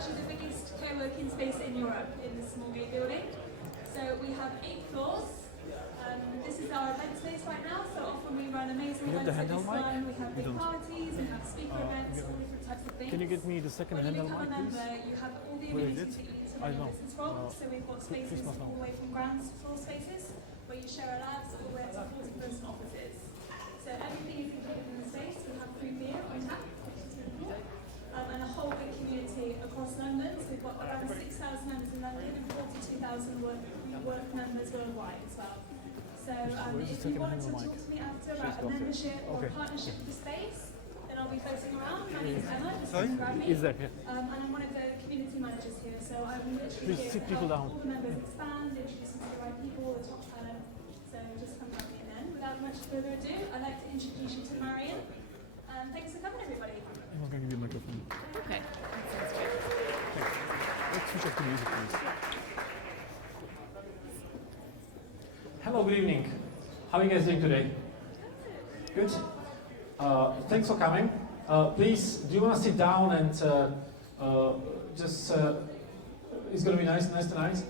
actually the biggest co-working space in Europe in the Smallgate building. So we have 8 floors. This is our event space right now, so often we run amazing events at this one. We have big parties, we have speaker events, all different types of things. Can you get me the second handle mic, please? When you become a member, you have all the amenities that you need to run your business from. So we've got spaces all the way from ground floor spaces, where you share our labs, all the way up to 40-person offices. So everything is included in the space. We have free beer on tap, which is really cool. And a whole big community across London. So we've got around 6,000 members in London and 42,000 work members worldwide as well. So if you wanted to talk to me after about a membership or a partnership with the space, then I'll be floating around. My name is Emma, just come grab me. Is that, yeah. And I'm one of the community managers here, so I'm literally Please here sit to people help down. all the members expand, introduce them to the right people, the top talent. So just come grab me. And then, without much further ado, I'd like to introduce you to Marion. Thanks for coming, everybody. I'm going to give you a microphone. Okay, that sounds good. Let's switch off the music, please. Hello, good evening. How are you guys doing today? Good. Thanks for coming. Please, do you want to sit down and it's going to be nice tonight.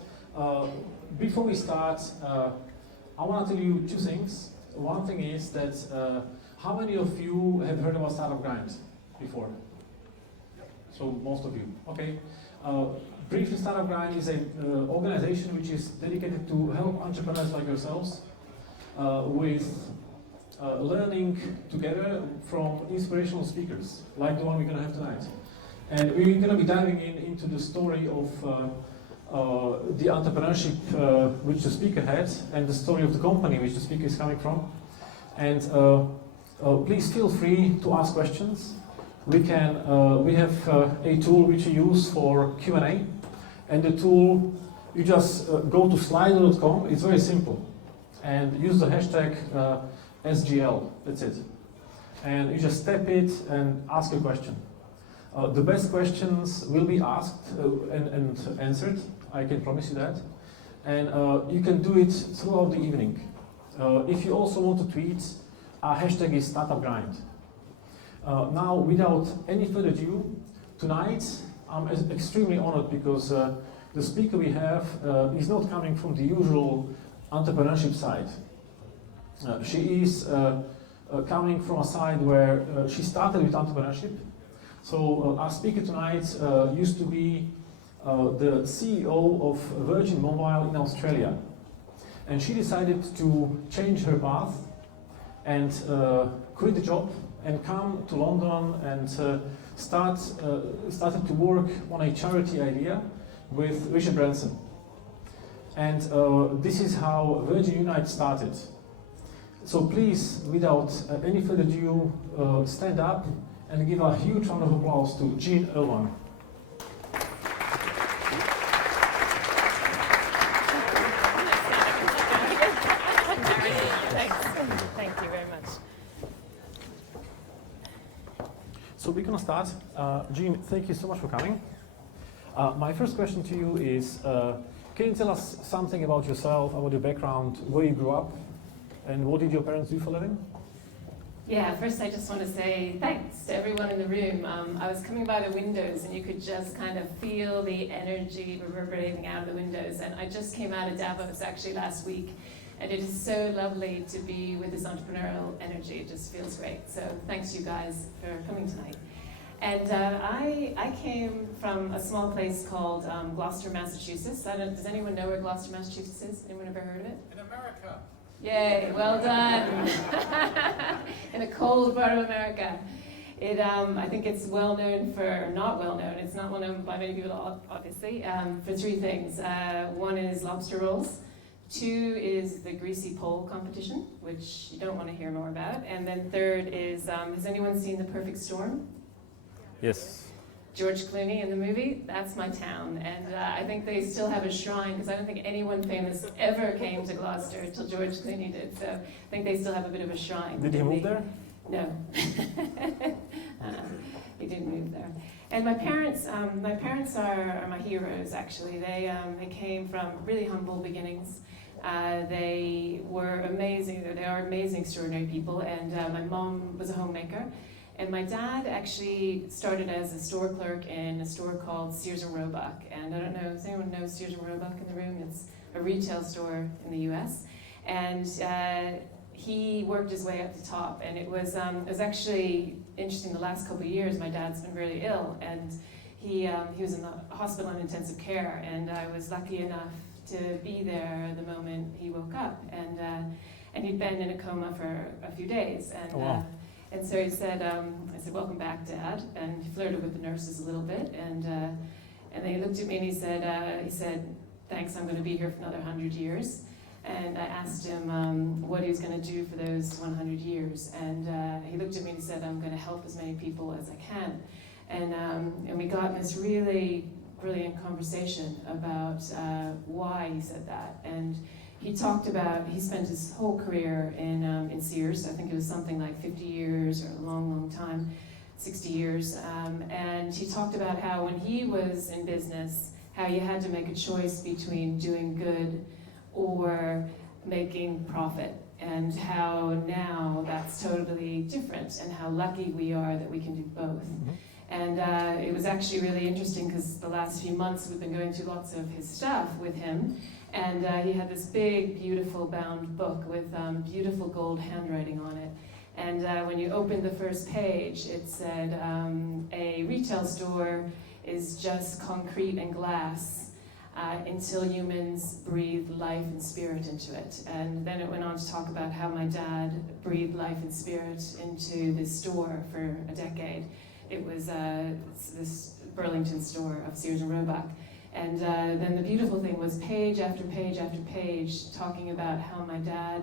Before we start, I want to tell you 2 things. One thing is that how many of you have heard about Startup Grind before? So most of you. Okay. Briefly, Startup Grind is an organization which is dedicated to help entrepreneurs like yourselves with learning together from inspirational speakers, like the one we're going to have tonight. And we're going to be diving into the story of the entrepreneurship which the speaker had, and the story of the company which the speaker is coming from. And please feel free to ask questions. We have a tool which we use for Q&A, and the tool, you just go to slido.com. It's very simple, and use the hashtag SGL. That's it, and you just tap it and ask a question. The best questions will be asked and answered. I can promise you that, and you can do it throughout the evening. If you also want to tweet, our hashtag is StartupGrind. Now, without any further ado, tonight I'm extremely honored because the speaker we have is not coming from the usual entrepreneurship side. She is coming from a side where she started with entrepreneurship. So our speaker tonight used to be the CEO of Virgin Mobile in Australia. And she decided to change her path and quit the job and come to London and started to work on a charity idea with Richard Branson. And this is how Virgin Unite started. So please, without any further ado, stand up and give a huge round of applause to Oelwang. Thank you very much. So we're going to start. Jean, thank you so much for coming. My first question to you is, can you tell us something about yourself, about your background, where you grew up, and what did your parents do for a living? Yeah, first I just want to say thanks to everyone in the room. I was coming by the windows and you could just kind of feel the energy reverberating out of the windows. And I just came out of Davos actually last week. And it is so lovely to be with this entrepreneurial energy. It just feels great. So thanks you guys for coming tonight. And I came from a small place called Gloucester, Massachusetts. Does anyone know where Gloucester, Massachusetts is? Anyone ever heard of it? In America. Yay, well done. In a cold part of America. I think it's well known for, not well known, it's not well known by many people obviously, for 3 things. One is lobster rolls. 2 is the greasy pole competition, which you don't want to hear more about. And then 3rd is, has anyone seen The Perfect Storm? Yes. George Clooney in the movie, that's my town. And I think they still have a shrine, because I don't think anyone famous ever came to Gloucester until George Clooney did. So I think they still have a bit of a shrine. Did he move there? No. He didn't move there. And my parents are my heroes, actually. They came from really humble beginnings. They were amazing. They are amazing, extraordinary people. And my mom was a homemaker. And my dad actually started as a store clerk in a store called Sears and Roebuck. And I don't know, does anyone know Sears and Roebuck in the room? It's a retail store in the US. And he worked his way up to top. And it was actually interesting, the last couple of years, my dad's been really ill. And he was in the hospital in intensive care. And I was lucky enough to be there the moment he woke up. And he'd been in a coma for a few days. And, oh, wow. And so he said, I said, welcome back, Dad. And he flirted with the nurses a little bit. And then he looked at me and he said, thanks, I'm going to be here for another 100 years. And I asked him what he was going to do for those 100 years. And he looked at me and he said, I'm going to help as many people as I can. And we got in this really brilliant conversation about why he said that. And he talked about, he spent his whole career in Sears. I think it was something like 50 years or a long, long time, 60 years. And he talked about how when he was in business, how you had to make a choice between doing good or making profit. And how now that's totally different, and how lucky we are that we can do both. Mm-hmm. And it was actually really interesting because the last few months we've been going through lots of his stuff with him. And he had this big, beautiful bound book with beautiful gold handwriting on it. And when you opened the first page, it said, a retail store is just concrete and glass until humans breathe life and spirit into it. And then it went on to talk about how my dad breathed life and spirit into this store for a decade. It was this Burlington store of Sears and Roebuck. And then the beautiful thing was page after page after page talking about how my dad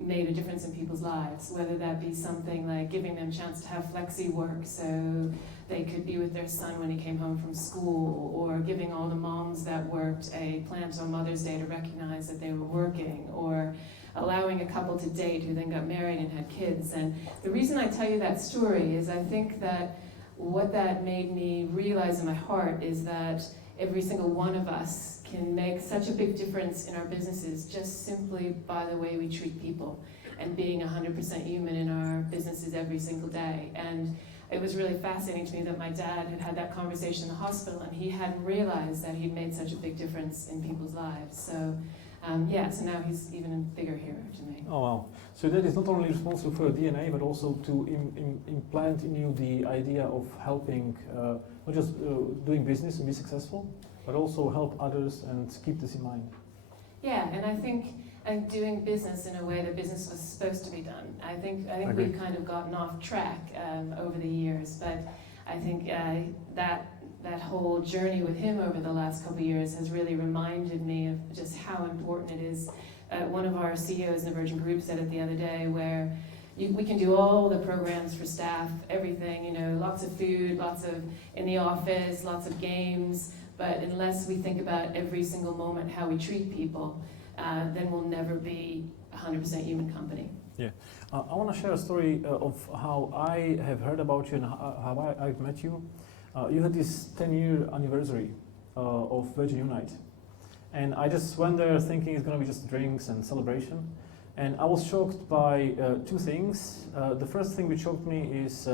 made a difference in people's lives, whether that be something like giving them a chance to have flexi work so they could be with their son when he came home from school, or giving all the moms that worked a plant on Mother's Day to recognize that they were working, or allowing a couple to date who then got married and had kids. And the reason I tell you that story is I think that what that made me realize in my heart is that every single one of us can make such a big difference in our businesses just simply by the way we treat people and being 100% human in our businesses every single day. And it was really fascinating to me that my dad had had that conversation in the hospital and he hadn't realized that he'd made such a big difference in people's lives. So so now he's even a bigger hero to me. Oh wow. So that is not only responsible for your DNA, but also to implant in you the idea of helping, not just doing business and be successful, but also help others and keep this in mind. Yeah, and I think doing business in a way that business was supposed to be done. I think we've kind of gotten off track over the years, but I think that whole journey with him over the last couple of years has really reminded me of just how important it is. One of our CEOs in the Virgin Group said it the other day, where we can do all the programs for staff, everything, lots of food, lots of in the office, lots of games, but unless we think about every single moment how we treat people, then we'll never be a 100% human company. Yeah, I want to share a story of how I have heard about you and how I've met you. You had this 10-year anniversary of Virgin Unite. And I just went there thinking it's going to be just drinks and celebration. And I was shocked by two things. The first thing which shocked me is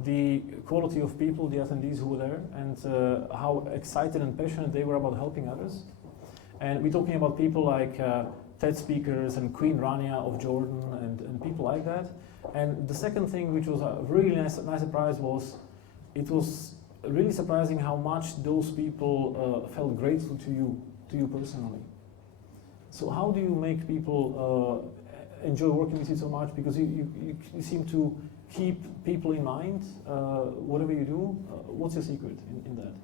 the quality of people, the attendees who were there, and how excited and passionate they were about helping others. And we're talking about people like TED speakers and Queen Rania of Jordan and people like that. And the second thing, which was a really nice surprise, was it was really surprising how much those people felt grateful to you personally. So how do you make people enjoy working with you so much? Because you seem to keep people in mind, whatever you do. What's your secret in that?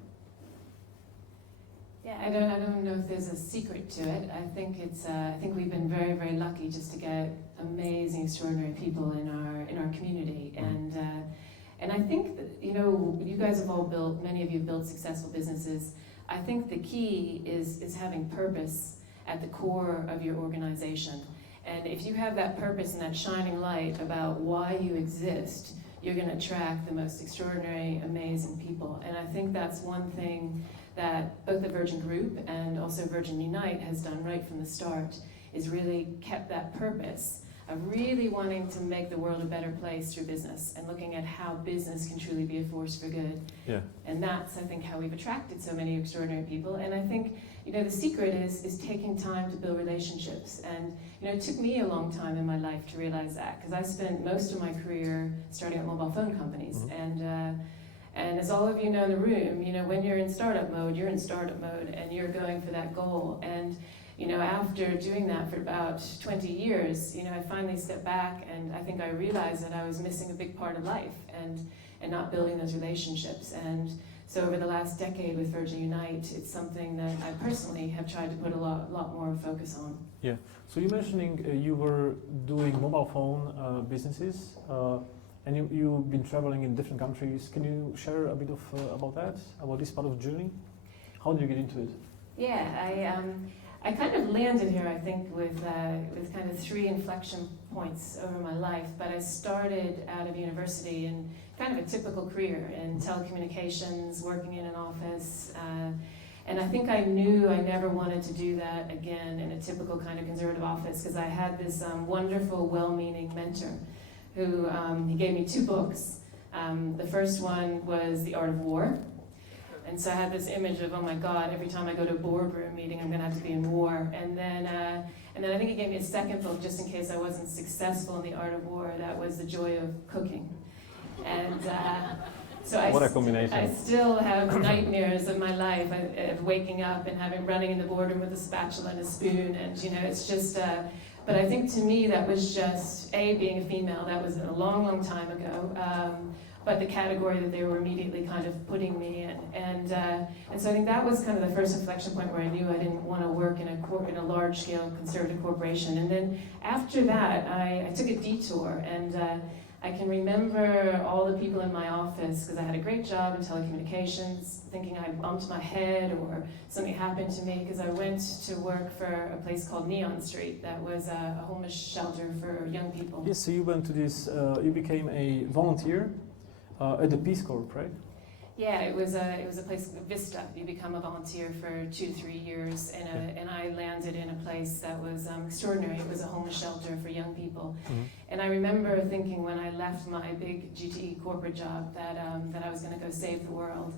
Yeah, I don't know if there's a secret to it. I think I think we've been very, very lucky just to get amazing, extraordinary people in our community, and I think that, you guys have all many of you have built successful businesses. I think the key is having purpose at the core of your organization. And if you have that purpose and that shining light about why you exist, you're going to attract the most extraordinary, amazing people. And I think that's one thing that both the Virgin Group and also Virgin Unite has done right from the start, is really kept that purpose really wanting to make the world a better place through business and looking at how business can truly be a force for good. Yeah. And that's, I think, how we've attracted so many extraordinary people. And I think, the secret is taking time to build relationships. And, it took me a long time in my life to realize that, because I spent most of my career starting up mobile phone companies. Mm-hmm. And as all of you know in the room, when you're in startup mode, you're in startup mode and you're going for that goal. And, after doing that for about 20 years, I finally stepped back and I think I realized that I was missing a big part of life and not building those relationships. And so over the last decade with Virgin Unite, it's something that I personally have tried to put a lot more focus on. Yeah. So you're mentioning you were doing mobile phone businesses, and you've been traveling in different countries. Can you share a bit of about that, about this part of the journey? How did you get into it? Yeah, I kind of landed here, I think, with kind of 3 inflection points over my life. But I started out of university in kind of a typical career in telecommunications, working in an office. And I think I knew I never wanted to do that again in a typical kind of conservative office, because I had this wonderful, well-meaning mentor who he gave me 2 books. The first one was The Art of War. And so I had this image of, oh my God, every time I go to a boardroom meeting, I'm going to have to be in war. And then I think he gave me a second book just in case I wasn't successful in The Art of War. That was The Joy of Cooking. And so what a combination. I still have nightmares of my life of waking up and running in the boardroom with a spatula and a spoon. And, it's just, but I think to me that was just, being a female, that was a long, long time ago. But the category that they were immediately kind of putting me in. And so I think that was kind of the first inflection point where I knew I didn't want to work in a large-scale conservative corporation. And then after that, I took a detour, and I can remember all the people in my office, because I had a great job in telecommunications, thinking I bumped my head or something happened to me, because I went to work for a place called Neon Street that was a homeless shelter for young people. Yes, so you went to this, you became a volunteer at the Peace Corps, right? Yeah, it was a place, Vista. You become a volunteer for 2 to 3 years, and I landed in a place that was extraordinary. It was a homeless shelter for young people. Mm-hmm. And I remember thinking when I left my big GTE corporate job that I was going to go save the world.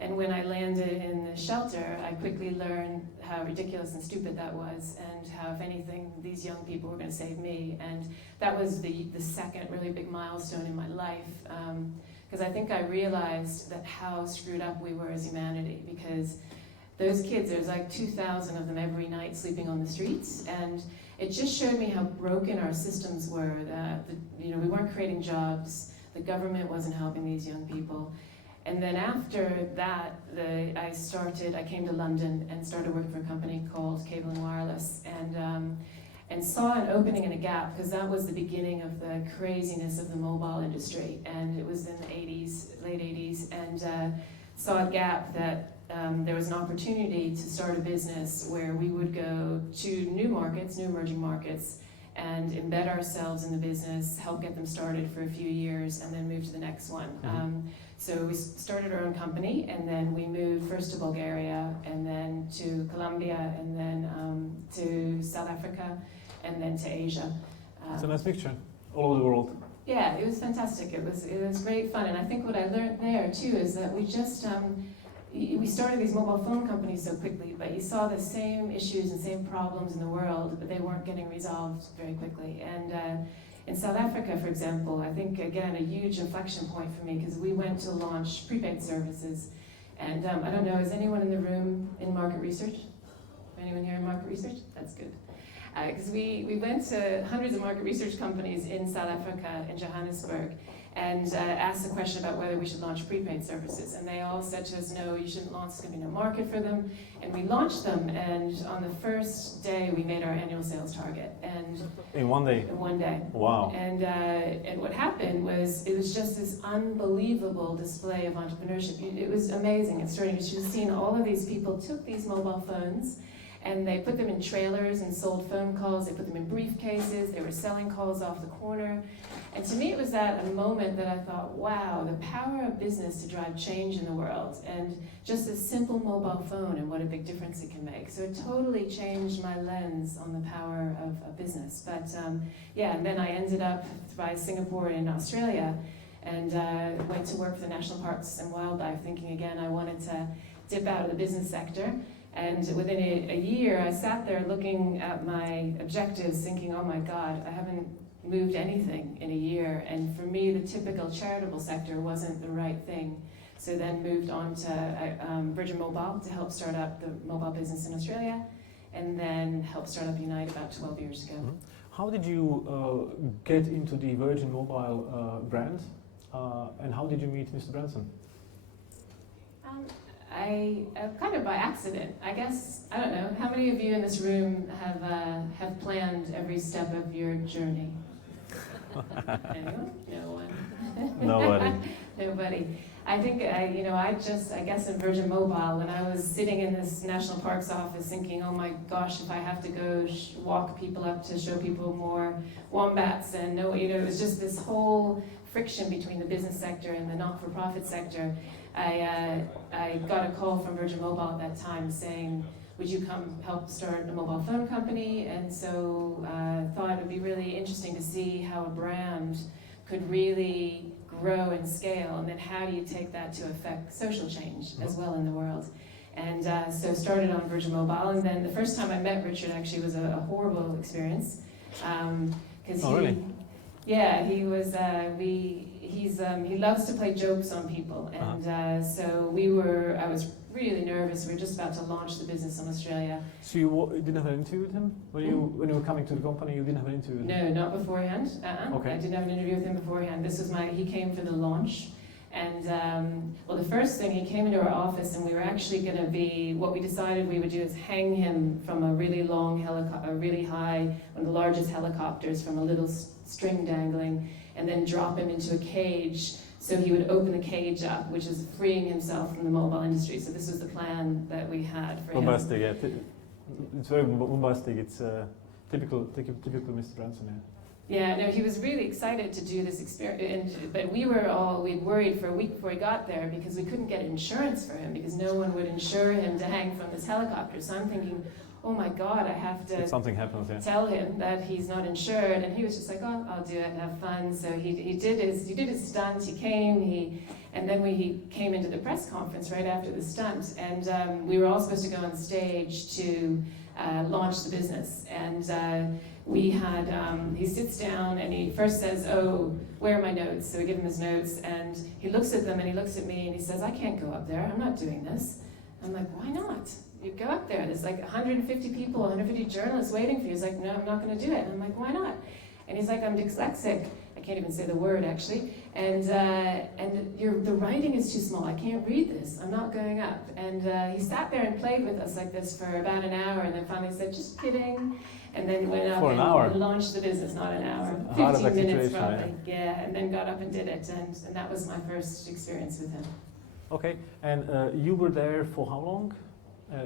And when I landed in the shelter, I quickly learned how ridiculous and stupid that was, and how, if anything, these young people were going to save me. And that was the second really big milestone in my life. Because I think I realized that how screwed up we were as humanity, because those kids, there's like 2,000 of them every night sleeping on the streets, and it just showed me how broken our systems were, that we weren't creating jobs, the government wasn't helping these young people. And then after that, I came to London and started working for a company called Cable and Wireless, and saw an opening and a gap, because that was the beginning of the craziness of the mobile industry, and it was in the 80s, late 80s, and saw a gap that there was an opportunity to start a business where we would go to new markets, new emerging markets, and embed ourselves in the business, help get them started for a few years, and then move to the next one. Mm-hmm. So we started our own company, and then we moved first to Bulgaria, and then to Colombia, and then to South Africa, and then to Asia. It's a nice picture, all over the world. Yeah, it was fantastic. It was great fun, and I think what I learned there too is that we just we started these mobile phone companies so quickly, but you saw the same issues and same problems in the world, but they weren't getting resolved very quickly. And in South Africa, for example, I think, again, a huge inflection point for me, because we went to launch prepaid services. And I don't know, is anyone in the room in market research? Anyone here in market research? That's good. Because we went to hundreds of market research companies in South Africa, in Johannesburg, and asked the question about whether we should launch prepaid services. And they all said to us, no, you shouldn't launch, there's going to be no market for them. And we launched them, and on the first day, we made our annual sales target. And in one day? In one day. Wow. And what happened was, it was just this unbelievable display of entrepreneurship. It was amazing. It's starting. You should have seen all of these people took these mobile phones, And they put them in trailers and sold phone calls. They put them in briefcases. They were selling calls off the corner. And to me, it was at a moment that I thought, wow, the power of business to drive change in the world. And just a simple mobile phone and what a big difference it can make. So it totally changed my lens on the power of a business. But yeah, and then I ended up by Singapore in Australia and went to work for the National Parks and Wildlife, thinking again I wanted to dip out of the business sector. And within a year, I sat there looking at my objectives, thinking, oh my God, I haven't moved anything in a year. And for me, the typical charitable sector wasn't the right thing. So then moved on to Virgin Mobile to help start up the mobile business in Australia, and then helped start up Unite about 12 years ago. Mm-hmm. How did you get into the Virgin Mobile brand? And how did you meet Mr. Branson? I kind of by accident, I guess. I don't know. How many of you in this room have planned every step of your journey? Anyone? No one. Nobody. Nobody. I think I guess in Virgin Mobile, when I was sitting in this national parks office, thinking, oh my gosh, if I have to go walk people up to show people more wombats, and it was just this whole friction between the business sector and the not-for-profit sector. I got a call from Virgin Mobile at that time saying, would you come help start a mobile phone company? And so I thought it would be really interesting to see how a brand could really grow and scale, and then how do you take that to affect social change as well in the world. And so started on Virgin Mobile, and then the first time I met Richard actually was a horrible experience. Really? Yeah, he was, he loves to play jokes on people, and so I was really nervous. We were just about to launch the business in Australia. So you didn't have an interview with him? When you were coming to the company, you didn't have an interview with him? No, not beforehand. Okay. I didn't have an interview with him beforehand. He came for the launch. And the first thing, he came into our office, and we were actually going to what we decided we would do is hang him from a really long helicopter, a really high, one of the largest helicopters, from a little string dangling, and then drop him into a cage so he would open the cage up, which is freeing himself from the mobile industry. So this was the plan that we had for him. Bombastic, yeah. It's very bombastic. It's typical Mr. Branson, yeah. Yeah, no, he was really excited to do this experience, but we'd worried for a week before he got there because we couldn't get insurance for him because no one would insure him to hang from this helicopter. So I'm thinking, oh my God, I have to if something happens, yeah. tell him that he's not insured, and he was just like, oh, I'll do it, have fun. So he did his stunt. He came, and then he came into the press conference right after the stunt, and we were all supposed to go on stage to launch the business, and we had, he sits down and he first says, oh, where are my notes? So we give him his notes, and he looks at them and he looks at me and he says, I can't go up there, I'm not doing this. I'm like, why not? You go up there, there's like 150 people, 150 journalists waiting for you. He's like, no, I'm not gonna do it. And I'm like, why not? And he's like, I'm dyslexic. I can't even say the word actually. And the writing is too small, I can't read this, I'm not going up. And he sat there and played with us like this for about an hour, and then finally said, just kidding. And then went up and launched the business, not an hour, 15 minutes probably. Yeah, and then got up and did it, and that was my first experience with him. Okay, and you were there for how long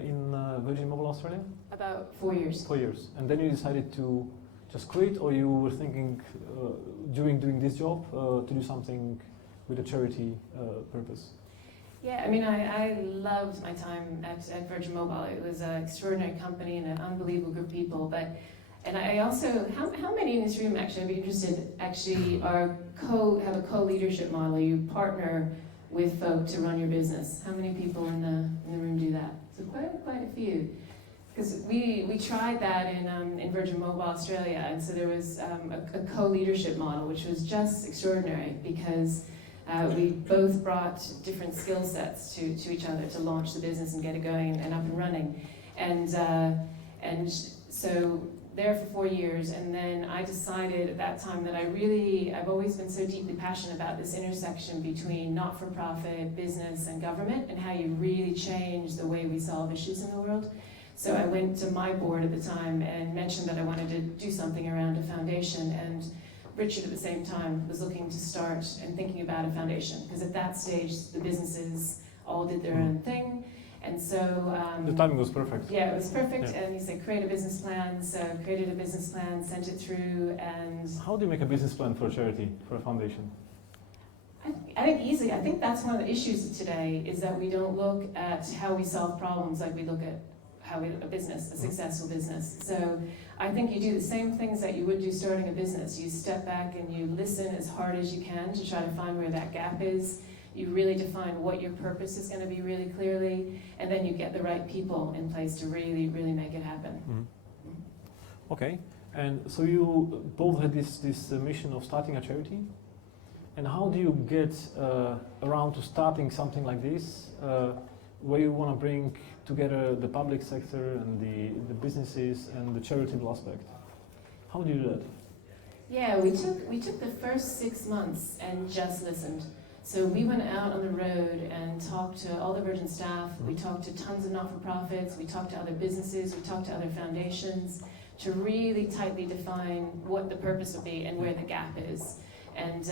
in Virgin Mobile Australia? About 4 years. 4 years. And then you decided to just quit, or you were thinking during doing this job to do something with a charity purpose? Yeah, I mean, I loved my time at Virgin Mobile. It was an extraordinary company and an unbelievable group of people. And I also, how many in this room actually, I'd be interested, actually have a co-leadership model? You partner with folk to run your business. How many people in the room do that? So quite a few. Because we tried that in Virgin Mobile Australia, and so there was a co-leadership model, which was just extraordinary because we both brought different skill sets to each other to launch the business and get it going and up and running. And so there for 4 years, and then I decided at that time that I've always been so deeply passionate about this intersection between not-for-profit, business, and government, and how you really change the way we solve issues in the world. So I went to my board at the time and mentioned that I wanted to do something around a foundation, and Richard at the same time was looking to start and thinking about a foundation, because at that stage the businesses all did their own thing, And so the timing was perfect. yeah, it was perfect. Yeah. And he said, create a business plan. So created a business plan, sent it through, and How do you make a business plan for a charity, for a foundation? I think easily. I think that's one of the issues today is that we don't look at how we solve problems like we look at how we a business, a successful business. So I think you do the same things that you would do starting a business. You step back and you listen as hard as you can to try to find where that gap is. You really define what your purpose is going to be really clearly, and then you get the right people in place to really, really make it happen. Mm-hmm. Okay, and so you both had this mission of starting a charity. And how do you get around to starting something like this, where you want to bring together the public sector and the businesses and the charitable aspect? How do you do that? Yeah, we took the first 6 months and just listened. So we went out on the road and talked to all the Virgin staff. We talked to tons of not-for-profits. We talked to other businesses. We talked to other foundations to really tightly define what the purpose would be and where the gap is. And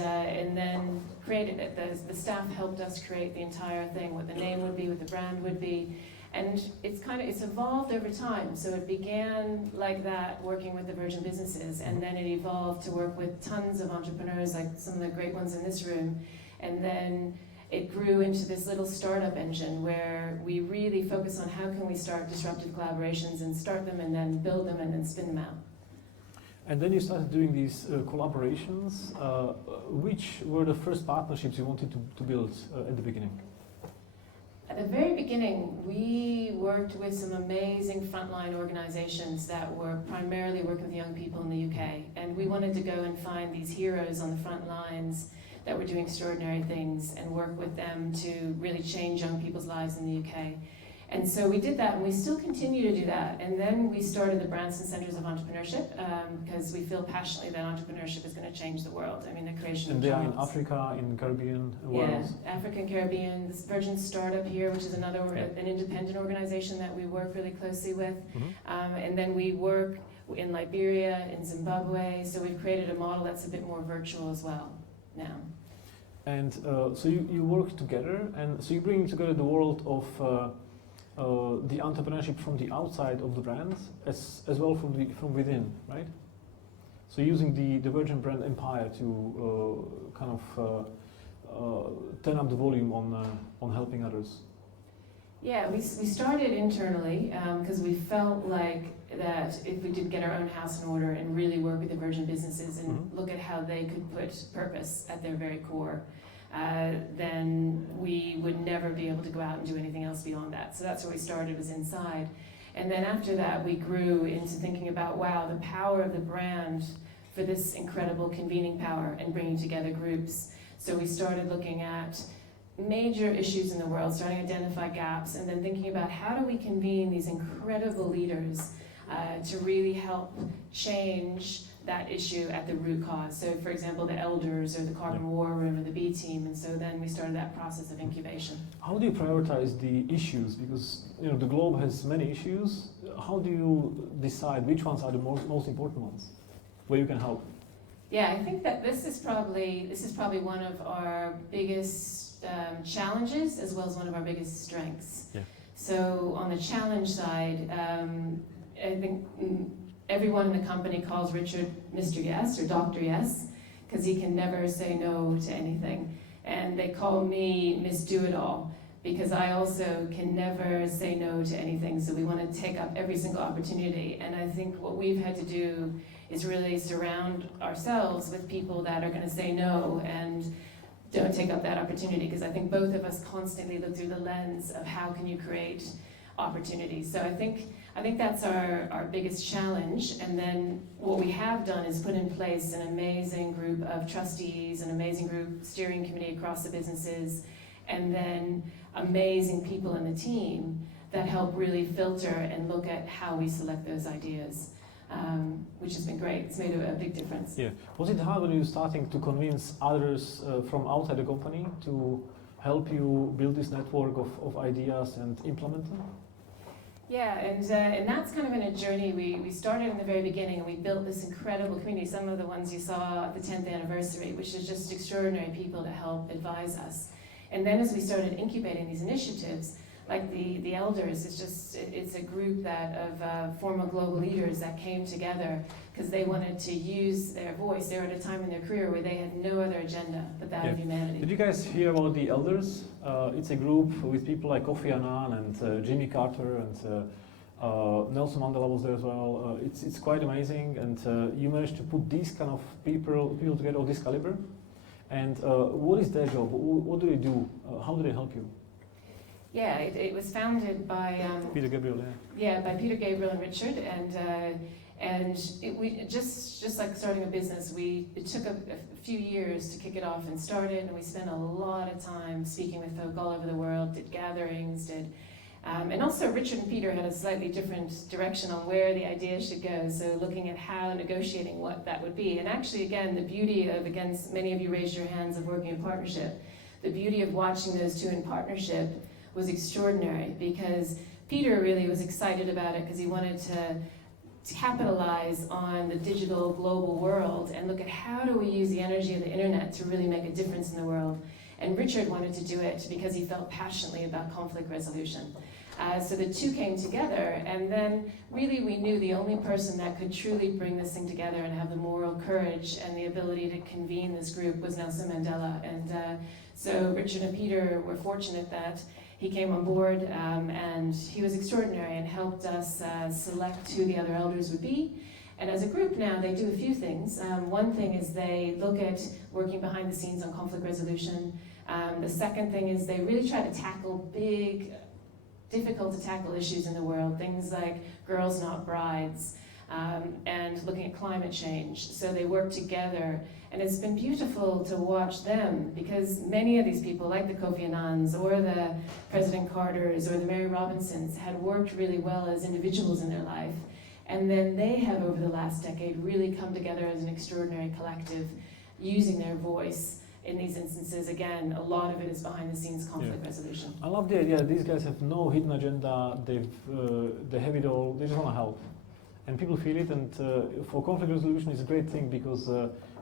then created it. The staff helped us create the entire thing, what the name would be, what the brand would be. And it's evolved over time. So it began like that, working with the Virgin businesses, and then it evolved to work with tons of entrepreneurs, like some of the great ones in this room. And then it grew into this little startup engine where we really focus on how can we start disruptive collaborations and start them and then build them and then spin them out. And then you started doing these collaborations. Which were the first partnerships you wanted to build at the beginning? At the very beginning, we worked with some amazing frontline organizations that were primarily working with young people in the UK. And we wanted to go and find these heroes on the front lines that were doing extraordinary things and work with them to really change young people's lives in the UK. And so we did that, and we still continue to do that. And then we started the Branson Centers of Entrepreneurship because we feel passionately that entrepreneurship is going to change the world. I mean, the creation of jobs. And they are in Africa, in Caribbean, where else? Africa and Caribbean. This Virgin Startup here, which is another an independent organization that we work really closely with. Mm-hmm. And then we work in Liberia, in Zimbabwe. So we've created a model that's a bit more virtual as well now. And so you work together, and so you bring together the world of the entrepreneurship from the outside of the brand, as well from within, right? So using the Virgin brand empire to kind of turn up the volume on helping others. Yeah, we started internally because we felt like that if we did get our own house in order and really work with the Virgin businesses and look at how they could put purpose at their very core, then we would never be able to go out and do anything else beyond that. So that's where we started, was inside. And then after that, we grew into thinking about, wow, the power of the brand for this incredible convening power and bringing together groups. So we started looking at major issues in the world, starting to identify gaps, and then thinking about how do we convene these incredible leaders to really help change that issue at the root cause. So for example, the elders or the carbon war room or the B team, and so then we started that process of incubation. How do you prioritize the issues? Because the globe has many issues. How do you decide which ones are the most important ones, where you can help? Yeah, I think that this is probably one of our biggest challenges as well as one of our biggest strengths. Yeah. So on the challenge side, I think everyone in the company calls Richard Mr. Yes or Dr. Yes because he can never say no to anything. And they call me Miss Do-It-All because I also can never say no to anything. So we want to take up every single opportunity. And I think what we've had to do is really surround ourselves with people that are going to say no and don't take up that opportunity, because I think both of us constantly look through the lens of how can you create opportunities. So I think that's our biggest challenge. And then what we have done is put in place an amazing group of trustees, an amazing group steering committee across the businesses, and then amazing people in the team that help really filter and look at how we select those ideas. Which has been great. It's made a big difference. Yeah. Was it hard when you were starting to convince others from outside the company to help you build this network of ideas and implement them? Yeah, and that's kind of been a journey. We started in the very beginning, and we built this incredible community. Some of the ones you saw at the 10th anniversary, which is just extraordinary people to help advise us. And then as we started incubating these initiatives, like the elders. It's a group of former global leaders that came together because they wanted to use their voice. They were at a time in their career where they had no other agenda but that of humanity. Did you guys hear about the elders? It's a group with people like Kofi Annan and Jimmy Carter and Nelson Mandela was there as well. It's quite amazing, and you managed to put these kind of people together of this caliber. And what is their job? What do they do? How do they help you? Yeah, it was founded by Peter Gabriel. by Peter Gabriel and Richard, and we just like starting a business. It took a few years to kick it off and start it, and we spent a lot of time speaking with folk all over the world. Did gatherings, and also Richard and Peter had a slightly different direction on where the idea should go, so looking at how negotiating what that would be. And actually, again, the beauty of, many of you raised your hands of working in partnership, the beauty of watching those two in partnership was extraordinary, because Peter really was excited about it because he wanted to capitalize on the digital global world and look at how do we use the energy of the internet to really make a difference in the world. And Richard wanted to do it because he felt passionately about conflict resolution. So the two came together, and then really we knew the only person that could truly bring this thing together and have the moral courage and the ability to convene this group was Nelson Mandela. And so Richard and Peter were fortunate that he came on board, and he was extraordinary and helped us select who the other elders would be. And as a group now, they do a few things. One thing is they look at working behind the scenes on conflict resolution. The second thing is they really try to tackle big, difficult to tackle issues in the world, things like girls not brides, and looking at climate change. So they work together, and it's been beautiful to watch them, because many of these people, like the Kofi Annans or the President Carters or the Mary Robinsons, had worked really well as individuals in their life. And then they have, over the last decade, really come together as an extraordinary collective, using their voice. In these instances, again, a lot of it is behind the scenes conflict resolution. I love the idea. These guys have no hidden agenda. They have it all. They just want to help, and people feel it. And for conflict resolution, it's a great thing because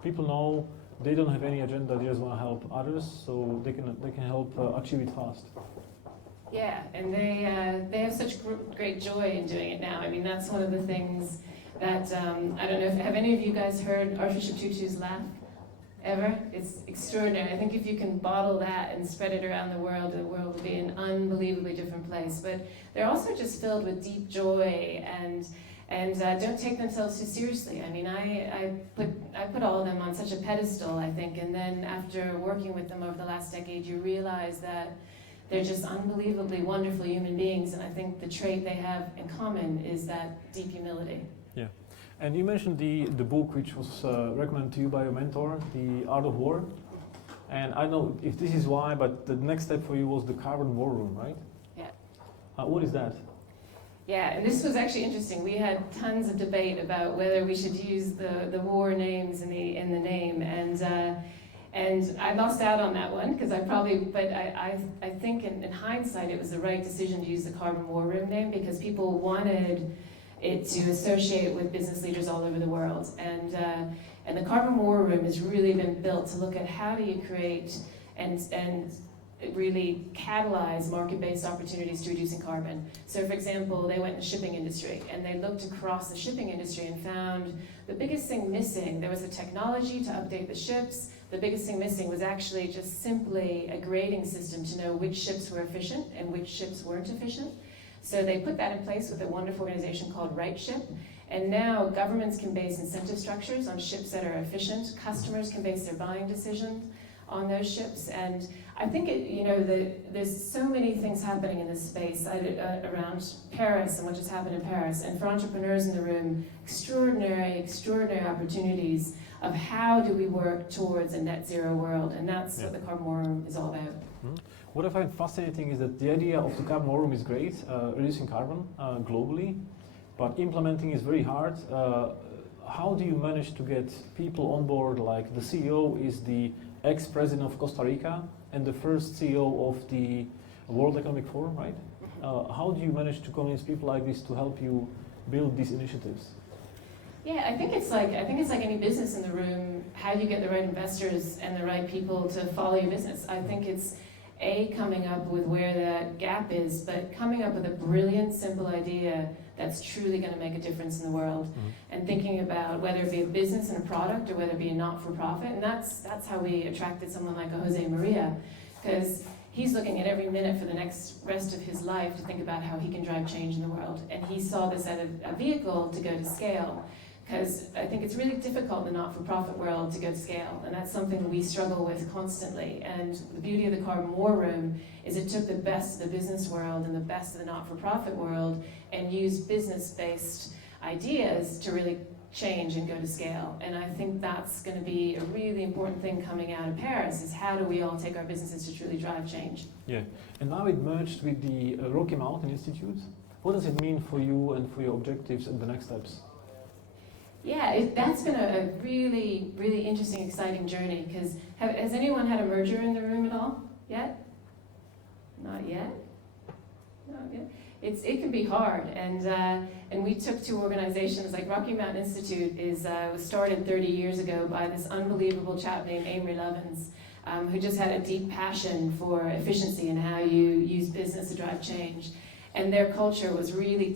people know they don't have any agenda. They just want to help others, so they can help achieve it fast. Yeah, and they have such great joy in doing it now. I mean, that's one of the things that I don't know. Have any of you guys heard Archbishop Tutu's laugh? Ever? It's extraordinary. I think if you can bottle that and spread it around the world will be an unbelievably different place. But they're also just filled with deep joy and don't take themselves too seriously. I mean, I put all of them on such a pedestal, I think, and then after working with them over the last decade, you realize that they're just unbelievably wonderful human beings, and I think the trait they have in common is that deep humility. Yeah. And you mentioned the book which was recommended to you by your mentor, The Art of War. And I don't know if this is why, but the next step for you was the Carbon War Room, right? Yeah. What is that? Yeah, and this was actually interesting. We had tons of debate about whether we should use the war names in the name, and I lost out on that one because I think in hindsight it was the right decision to use the Carbon War Room name because people wanted it to associate with business leaders all over the world, and the Carbon War Room has really been built to look at how do you create and really catalyze market-based opportunities to reducing carbon. So for example, they went in the shipping industry and they looked across the shipping industry and found the biggest thing missing, there was the technology to update the ships. The biggest thing missing was actually just simply a grading system to know which ships were efficient and which ships weren't efficient. So they put that in place with a wonderful organization called RightShip. And now governments can base incentive structures on ships that are efficient. Customers can base their buying decisions on those ships. And I think there's so many things happening in this space around Paris and what just happened in Paris. And for entrepreneurs in the room, extraordinary opportunities of how do we work towards a net zero world. And that's what the Carbon War Room is all about. Mm-hmm. What I find fascinating is that the idea of the Carbon War Room is great, reducing carbon globally, but implementing is very hard. How do you manage to get people on board? Like the CEO is the ex-president of Costa Rica and the first CEO of the World Economic Forum, right? How do you manage to convince people like this to help you build these initiatives? Yeah, I think it's like any business in the room. How do you get the right investors and the right people to follow your business? I think coming up with where that gap is, but coming up with a brilliant, simple idea that's truly going to make a difference in the world. And thinking about whether it be a business and a product or whether it be a not-for-profit. And that's how we attracted someone like a Jose Maria, because he's looking at every minute for the rest of his life to think about how he can drive change in the world. And he saw this as a vehicle to go to scale, because I think it's really difficult in the not-for-profit world to go to scale, and that's something we struggle with constantly. And the beauty of the Carbon War Room is it took the best of the business world and the best of the not-for-profit world and used business-based ideas to really change and go to scale. And I think that's going to be a really important thing coming out of Paris, is how do we all take our businesses to truly drive change. Yeah, and now it merged with the Rocky Mountain Institute. What does it mean for you and for your objectives and the next steps? Yeah, that's been a really, really interesting, exciting journey, because has anyone had a merger in the room at all yet? Not yet? Not yet? It can be hard, and we took two organizations, like Rocky Mountain Institute was started 30 years ago by this unbelievable chap named Amory Lovins, who just had a deep passion for efficiency and how you use business to drive change. And their culture was really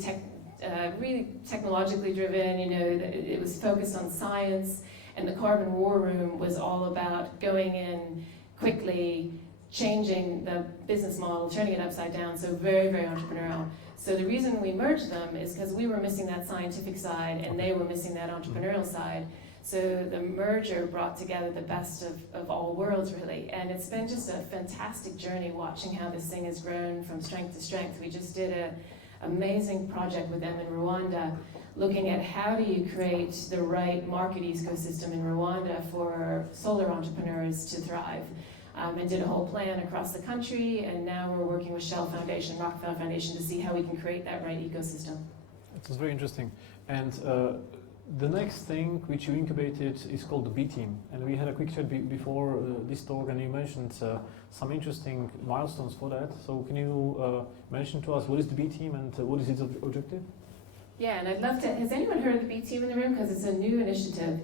technologically driven, it was focused on science, and the Carbon War Room was all about going in quickly, changing the business model, turning it upside down, so very, very entrepreneurial. So the reason we merged them is because we were missing that scientific side and they were missing that entrepreneurial side. So the merger brought together the best of all worlds, really. And it's been just a fantastic journey watching how this thing has grown from strength to strength. We just did an amazing project with them in Rwanda, looking at how do you create the right market ecosystem in Rwanda for solar entrepreneurs to thrive. And did a whole plan across the country, and now we're working with Shell Foundation, Rockefeller Foundation, to see how we can create that right ecosystem. It was very interesting. And the next thing which you incubated is called the B team. And we had a quick chat before this talk, and you mentioned some interesting milestones for that. So can you mention to us what is the B team and what is its objective? Yeah, and I'd love to, has anyone heard of the B team in the room? Because it's a new initiative.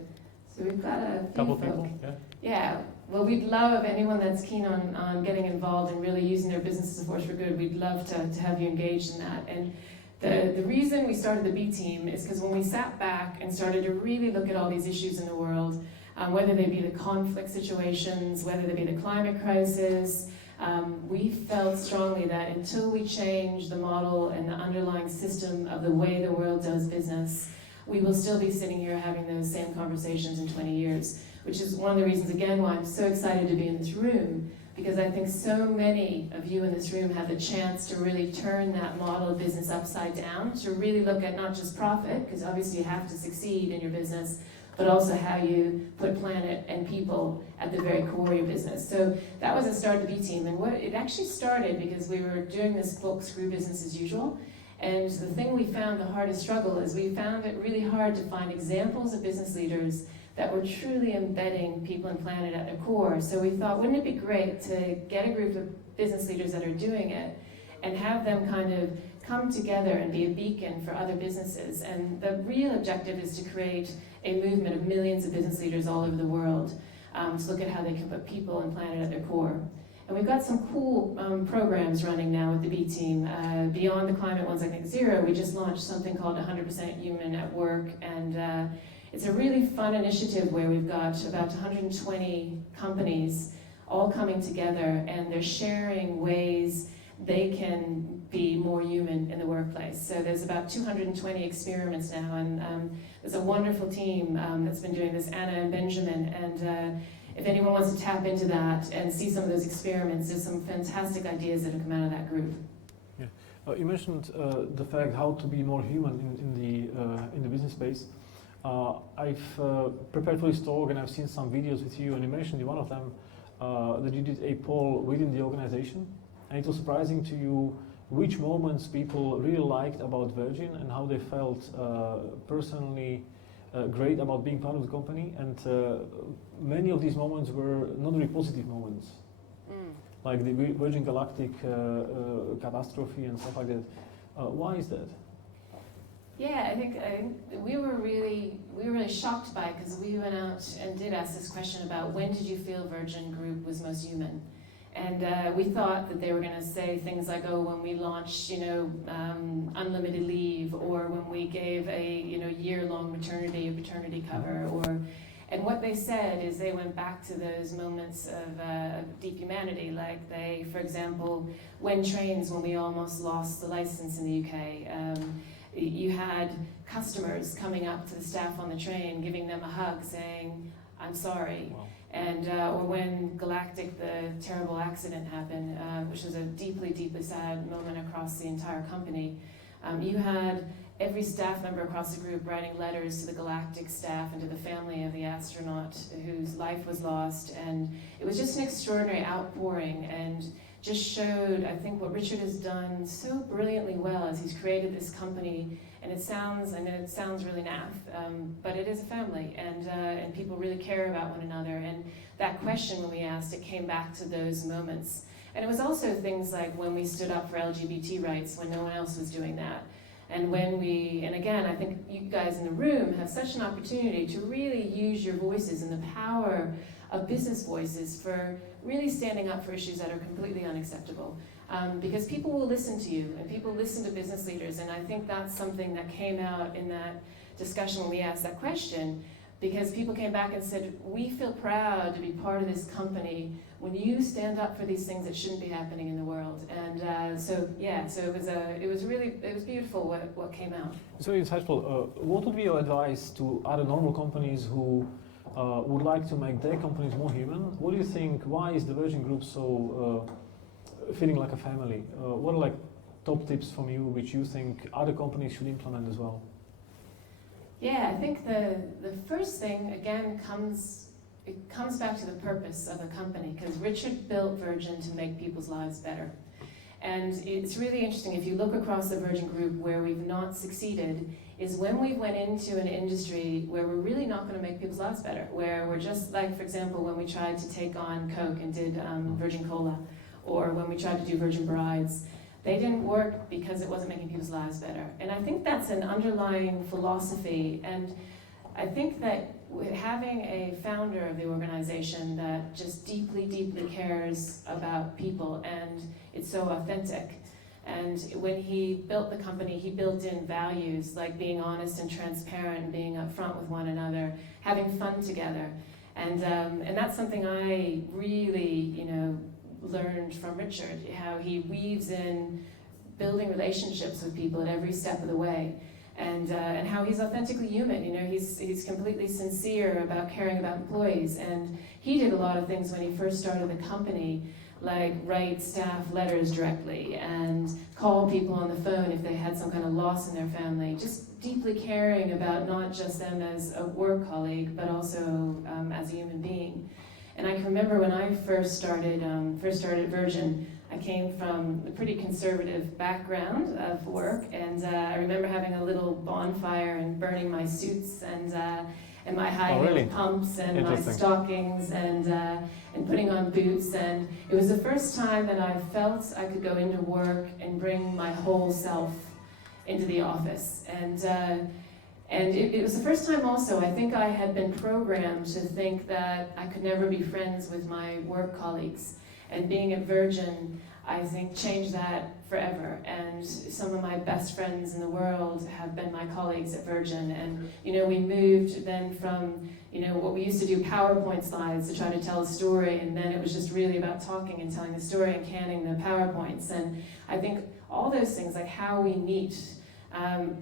So we've got a few couple folk. people, yeah. Yeah, well, we'd love anyone that's keen on getting involved and really using their business as a force for good. We'd love to have you engaged in that. And the reason we started the B team is because when we sat back and started to really look at all these issues in the world, whether they be the conflict situations, whether they be the climate crisis, we felt strongly that until we change the model and the underlying system of the way the world does business, we will still be sitting here having those same conversations in 20 years, which is one of the reasons, again, why I'm so excited to be in this room, because I think so many of you in this room have the chance to really turn that model of business upside down, to really look at not just profit, because obviously you have to succeed in your business, but also how you put planet and people at the very core of your business. So that was the start of the B team, and it actually started because we were doing this book, Screw Business as Usual. And the thing we found the hardest struggle is we found it really hard to find examples of business leaders that were truly embedding people and planet at their core. So we thought, wouldn't it be great to get a group of business leaders that are doing it and have them kind of come together and be a beacon for other businesses. And the real objective is to create a movement of millions of business leaders all over the world to look at how they can put people and planet at their core. And we've got some cool programs running now with the B team. Beyond the climate ones like Net Zero, we just launched something called 100% Human at Work. And it's a really fun initiative where we've got about 120 companies all coming together, and they're sharing ways they can be more human in the workplace. So there's about 220 experiments now, and there's a wonderful team that's been doing this, Anna and Benjamin, and if anyone wants to tap into that and see some of those experiments, there's some fantastic ideas that have come out of that group. Yeah, you mentioned the fact how to be more human in the business space. I've prepared for this talk and I've seen some videos with you, and you mentioned in one of them that you did a poll within the organization, and it was surprising to you which moments people really liked about Virgin and how they felt personally great about being part of the company, and many of these moments were not very positive moments, like the Virgin Galactic catastrophe and stuff like that. Why is that? Yeah, I think we were really shocked by it, because we went out and did ask this question about when did you feel Virgin Group was most human? And we thought that they were going to say things like, oh, when we launched, unlimited leave, or when we gave a, year-long maternity or paternity cover, and what they said is they went back to those moments of deep humanity, like they, for example, when trains, when we almost lost the license in the UK, you had customers coming up to the staff on the train, giving them a hug, saying, I'm sorry. Wow. And or when Galactic, the terrible accident happened, which was a deeply, deeply sad moment across the entire company, you had every staff member across the group writing letters to the Galactic staff and to the family of the astronaut whose life was lost. And it was just an extraordinary outpouring, and just showed, I think, what Richard has done so brilliantly well as he's created this company. And it sounds really naff, but it is a family, and people really care about one another. And that question, when we asked, it came back to those moments. And it was also things like when we stood up for LGBT rights when no one else was doing that. And again, I think you guys in the room have such an opportunity to really use your voices and the power of business voices for really standing up for issues that are completely unacceptable. Because people will listen to you, and people listen to business leaders, and I think that's something that came out in that discussion when we asked that question, because people came back and said, we feel proud to be part of this company when you stand up for these things that shouldn't be happening in the world. And so it was beautiful what came out. It's very insightful. What would be your advice to other normal companies who would like to make their companies more human? What do you think, why is the Virgin Group so feeling like a family? What are top tips from you which you think other companies should implement as well? Yeah, I think the first thing, again, comes back to the purpose of the company, because Richard built Virgin to make people's lives better. And it's really interesting, if you look across the Virgin Group, where we've not succeeded is when we went into an industry where we're really not going to make people's lives better, where we're just like, for example, when we tried to take on Coke and did Virgin Cola, or when we tried to do Virgin Brides. They didn't work because it wasn't making people's lives better. And I think that's an underlying philosophy. And I think that having a founder of the organization that just deeply, deeply cares about people, and it's so authentic. And when he built the company, he built in values like being honest and transparent, and being upfront with one another, having fun together. And that's something I really, learned from Richard, how he weaves in building relationships with people at every step of the way, and how he's authentically human. He's completely sincere about caring about employees, and he did a lot of things when he first started the company, like write staff letters directly and call people on the phone if they had some kind of loss in their family, just deeply caring about not just them as a work colleague, but also as a human being. And I can remember when I first started Virgin, I came from a pretty conservative background of work, and I remember having a little bonfire and burning my suits and my high-heel pumps and my stockings and putting on boots. And it was the first time that I felt I could go into work and bring my whole self into the office. And it was the first time also, I think I had been programmed to think that I could never be friends with my work colleagues. And being at Virgin, I think, changed that forever. And some of my best friends in the world have been my colleagues at Virgin. And, we moved then from, what we used to do, PowerPoint slides to try to tell a story. And then it was just really about talking and telling the story and canning the PowerPoints. And I think all those things, like how we meet,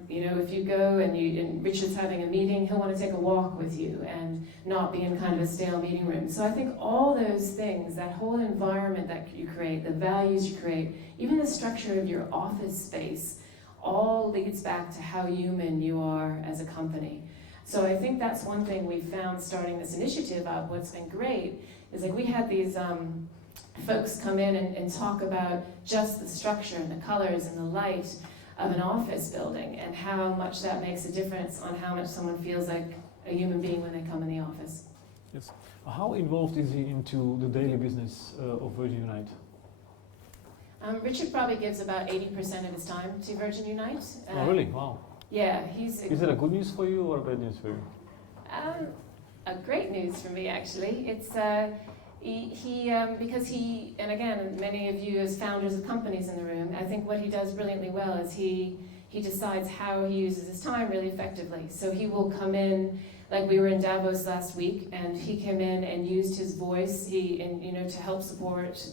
if you go and Richard's having a meeting, he'll want to take a walk with you and not be in kind of a stale meeting room. So I think all those things, that whole environment that you create, the values you create, even the structure of your office space, all leads back to how human you are as a company. So I think that's one thing we found starting this initiative up. What's been great is we had these folks come in and talk about just the structure and the colors and the light of an office building, and how much that makes a difference on how much someone feels like a human being when they come in the office. Yes. How involved is he into the daily business of Virgin Unite? Richard probably gives about 80% of his time to Virgin Unite. Oh, really? Wow. Yeah, Is it a good news for you or bad news for you? A great news for me, actually. It's because he, and again, many of you as founders of companies in the room, I think what he does brilliantly well is he decides how he uses his time really effectively. So he will come in, like we were in Davos last week, and he came in and used his voice, to help support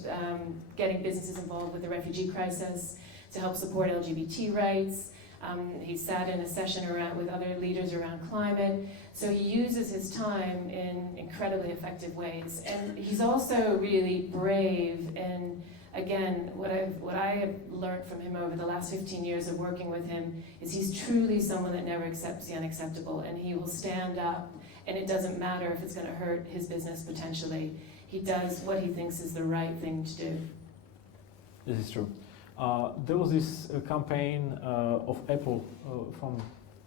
getting businesses involved with the refugee crisis, to help support LGBT rights. He sat in a session with other leaders around climate. So he uses his time in incredibly effective ways. And he's also really brave. And again, what I have learned from him over the last 15 years of working with him is he's truly someone that never accepts the unacceptable. And he will stand up, and it doesn't matter if it's going to hurt his business potentially. He does what he thinks is the right thing to do. This is true. There was this campaign of Apple from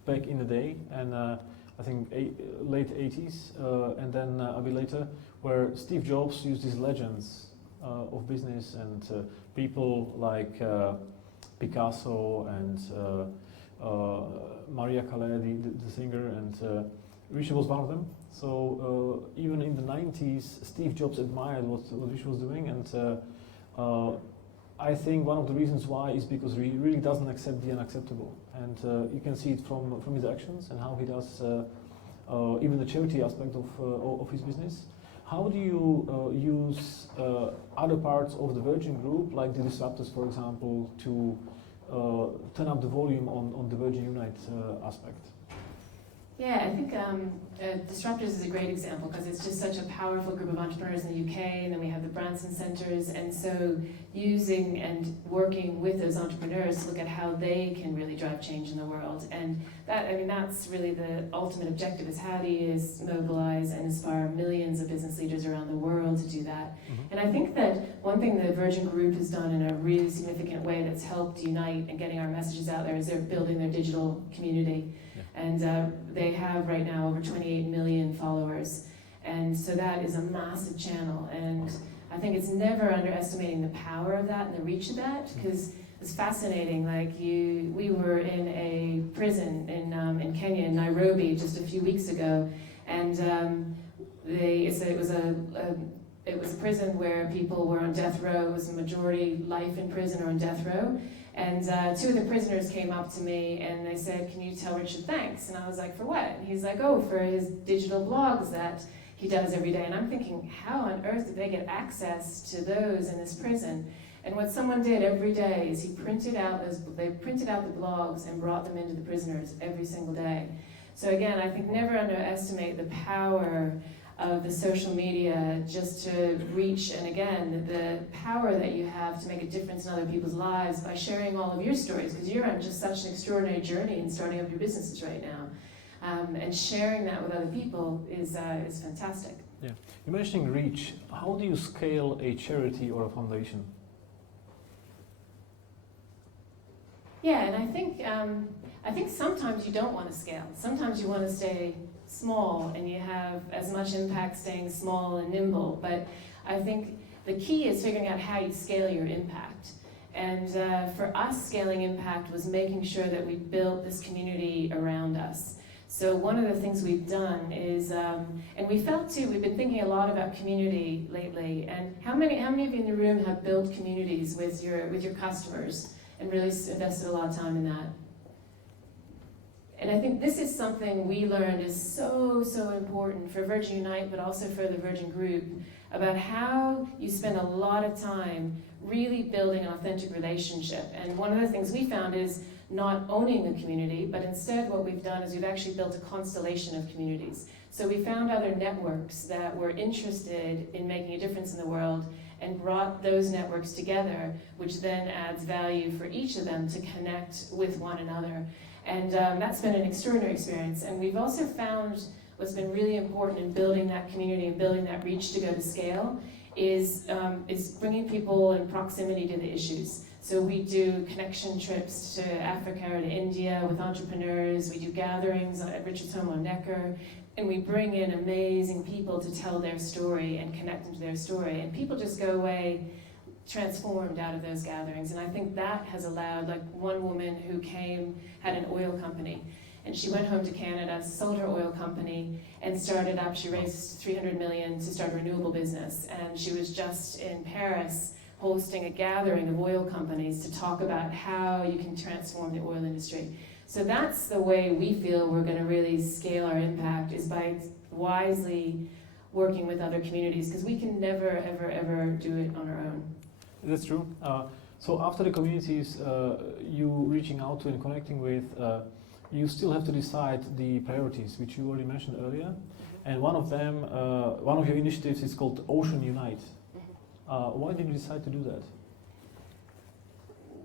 back in the day, and I think late 80s, and then a bit later, where Steve Jobs used these legends of business and people like Picasso and Maria Calais, the singer, and Richard was one of them. So even in the 90s, Steve Jobs admired what Richard was doing, and I think one of the reasons why is because he really doesn't accept the unacceptable, and you can see it from his actions and how he does even the charity aspect of his business. How do you use other parts of the Virgin Group, like the disruptors, for example, to turn up the volume on the Virgin Unite aspect? Yeah, I think Disruptors is a great example because it's just such a powerful group of entrepreneurs in the UK, and then we have the Branson Centres, and so using and working with those entrepreneurs to look at how they can really drive change in the world. And that's really the ultimate objective, is how do you mobilize and inspire millions of business leaders around the world to do that. Mm-hmm. And I think that one thing the Virgin Group has done in a really significant way that's helped unite and getting our messages out there is they're building their digital community. And they have right now over 28 million followers. And so that is a massive channel. And I think it's never underestimating the power of that and the reach of that, because it's fascinating. Like we were in a prison in Kenya, in Nairobi, just a few weeks ago. And it was a prison where people were on death row. It was a majority life in prison or on death row. And two of the prisoners came up to me and they said, "Can you tell Richard thanks?" And I was like, "For what?" And he's like, "Oh, for his digital blogs that he does every day." And I'm thinking, how on earth did they get access to those in this prison? And what someone did every day is they printed out the blogs and brought them into the prisoners every single day. So again, I think never underestimate the power of the social media just to reach, and again, the power that you have to make a difference in other people's lives by sharing all of your stories, because you're on just such an extraordinary journey in starting up your businesses right now. And sharing that with other people is fantastic. Yeah. You're mentioning reach. How do you scale a charity or a foundation? Yeah, and I think sometimes you don't want to scale. Sometimes you want to stay small and you have as much impact staying small and nimble. But I think the key is figuring out how you scale your impact. And for us, scaling impact was making sure that we built this community around us. So one of the things we've done is, and we felt too, we've been thinking a lot about community lately. And how many of you in the room have built communities with your customers and really invested a lot of time in that? And I think this is something we learned is so important for Virgin Unite, but also for the Virgin Group, about how you spend a lot of time really building an authentic relationship. And one of the things we found is not owning the community, but instead what we've done is we've actually built a constellation of communities. So we found other networks that were interested in making a difference in the world and brought those networks together, which then adds value for each of them to connect with one another. And that's been an extraordinary experience. And we've also found what's been really important in building that community and building that reach to go to scale is bringing people in proximity to the issues. So we do connection trips to Africa or to India with entrepreneurs. We do gatherings at Richard's home on Necker. And we bring in amazing people to tell their story and connect them to their story. And people just go away transformed out of those gatherings. And I think that has allowed, like one woman who came, had an oil company, And she went home to Canada, sold her oil company, and started up. She raised 300 million to start a renewable business. And she was just in Paris hosting a gathering of oil companies to talk about how you can transform the oil industry. So that's the way we feel we're going to really scale our impact, is by wisely working with other communities, because we can never, ever, ever do it on our own. That's true. So after the communities you reaching out to and connecting with, you still have to decide the priorities, which you already mentioned earlier. And one of them, one of your initiatives is called Ocean Unite. Why did you decide to do that?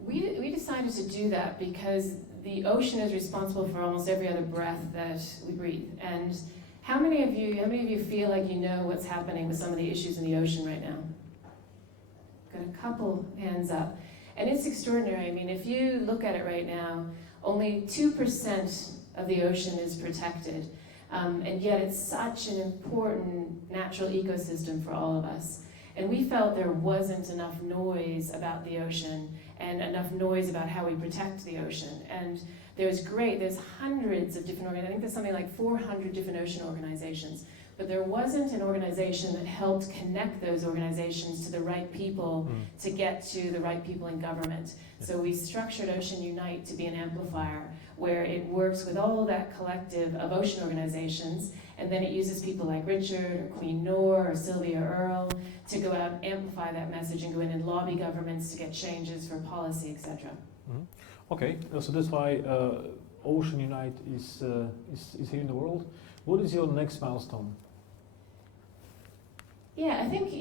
We decided to do that because the ocean is responsible for almost every other breath that we breathe. And how many of you feel like you know what's happening with some of the issues in the ocean right now? Got a couple hands up. And it's extraordinary. I mean, if you look at it right now, only 2% of the ocean is protected. And yet it's such an important natural ecosystem for all of us. And we felt there wasn't enough noise about the ocean and enough noise about how we protect the ocean. And there's hundreds of different organizations. I think there's something like 400 different ocean organizations. But there wasn't an organization that helped connect those organizations to the right people to get to the right people in government. So we structured Ocean Unite to be an amplifier where it works with all that collective of ocean organizations, and then it uses people like Richard or Queen Noor or Sylvia Earle to go out and amplify that message and go in and lobby governments to get changes for policy, etc. Okay, so that's why Ocean Unite is here in the world. What is your next milestone? Yeah, I think,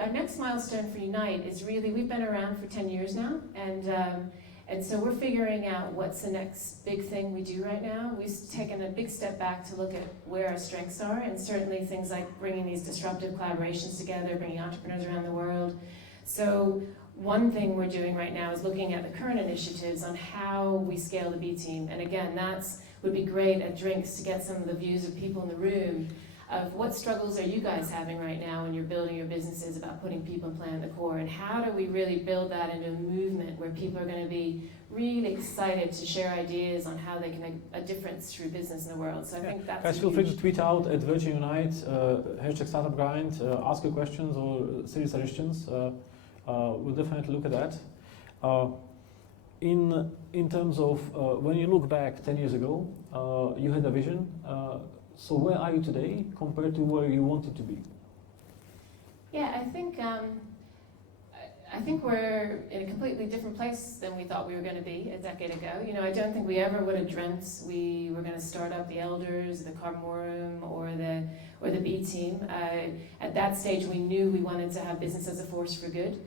our next milestone for Unite is really, we've been around for 10 years now, and so we're figuring out what's the next big thing we do right now. We've taken a big step back to look at where our strengths are, and certainly things like bringing these disruptive collaborations together, bringing entrepreneurs around the world. So one thing we're doing right now is looking at the current initiatives on how we scale the B team. And again, would be great at drinks to get some of the views of people in the room of what struggles are you guys having right now when you're building your businesses about putting people and planet at the core, and how do we really build that into a movement where people are going to be really excited to share ideas on how they can make a difference through business in the world. So I think that's guys, feel free to tweet out at Virgin Unite, hashtag Startup Grind, ask your questions or silly suggestions. We'll definitely look at that. In terms of when you look back 10 years ago, you had a vision. So where are you today compared to where you wanted to be? Yeah, I think we're in a completely different place than we thought we were going to be a decade ago. I don't think we ever would have dreamt we were going to start up the Elders, the Carbon Room, or the B team. At that stage, we knew we wanted to have business as a force for good.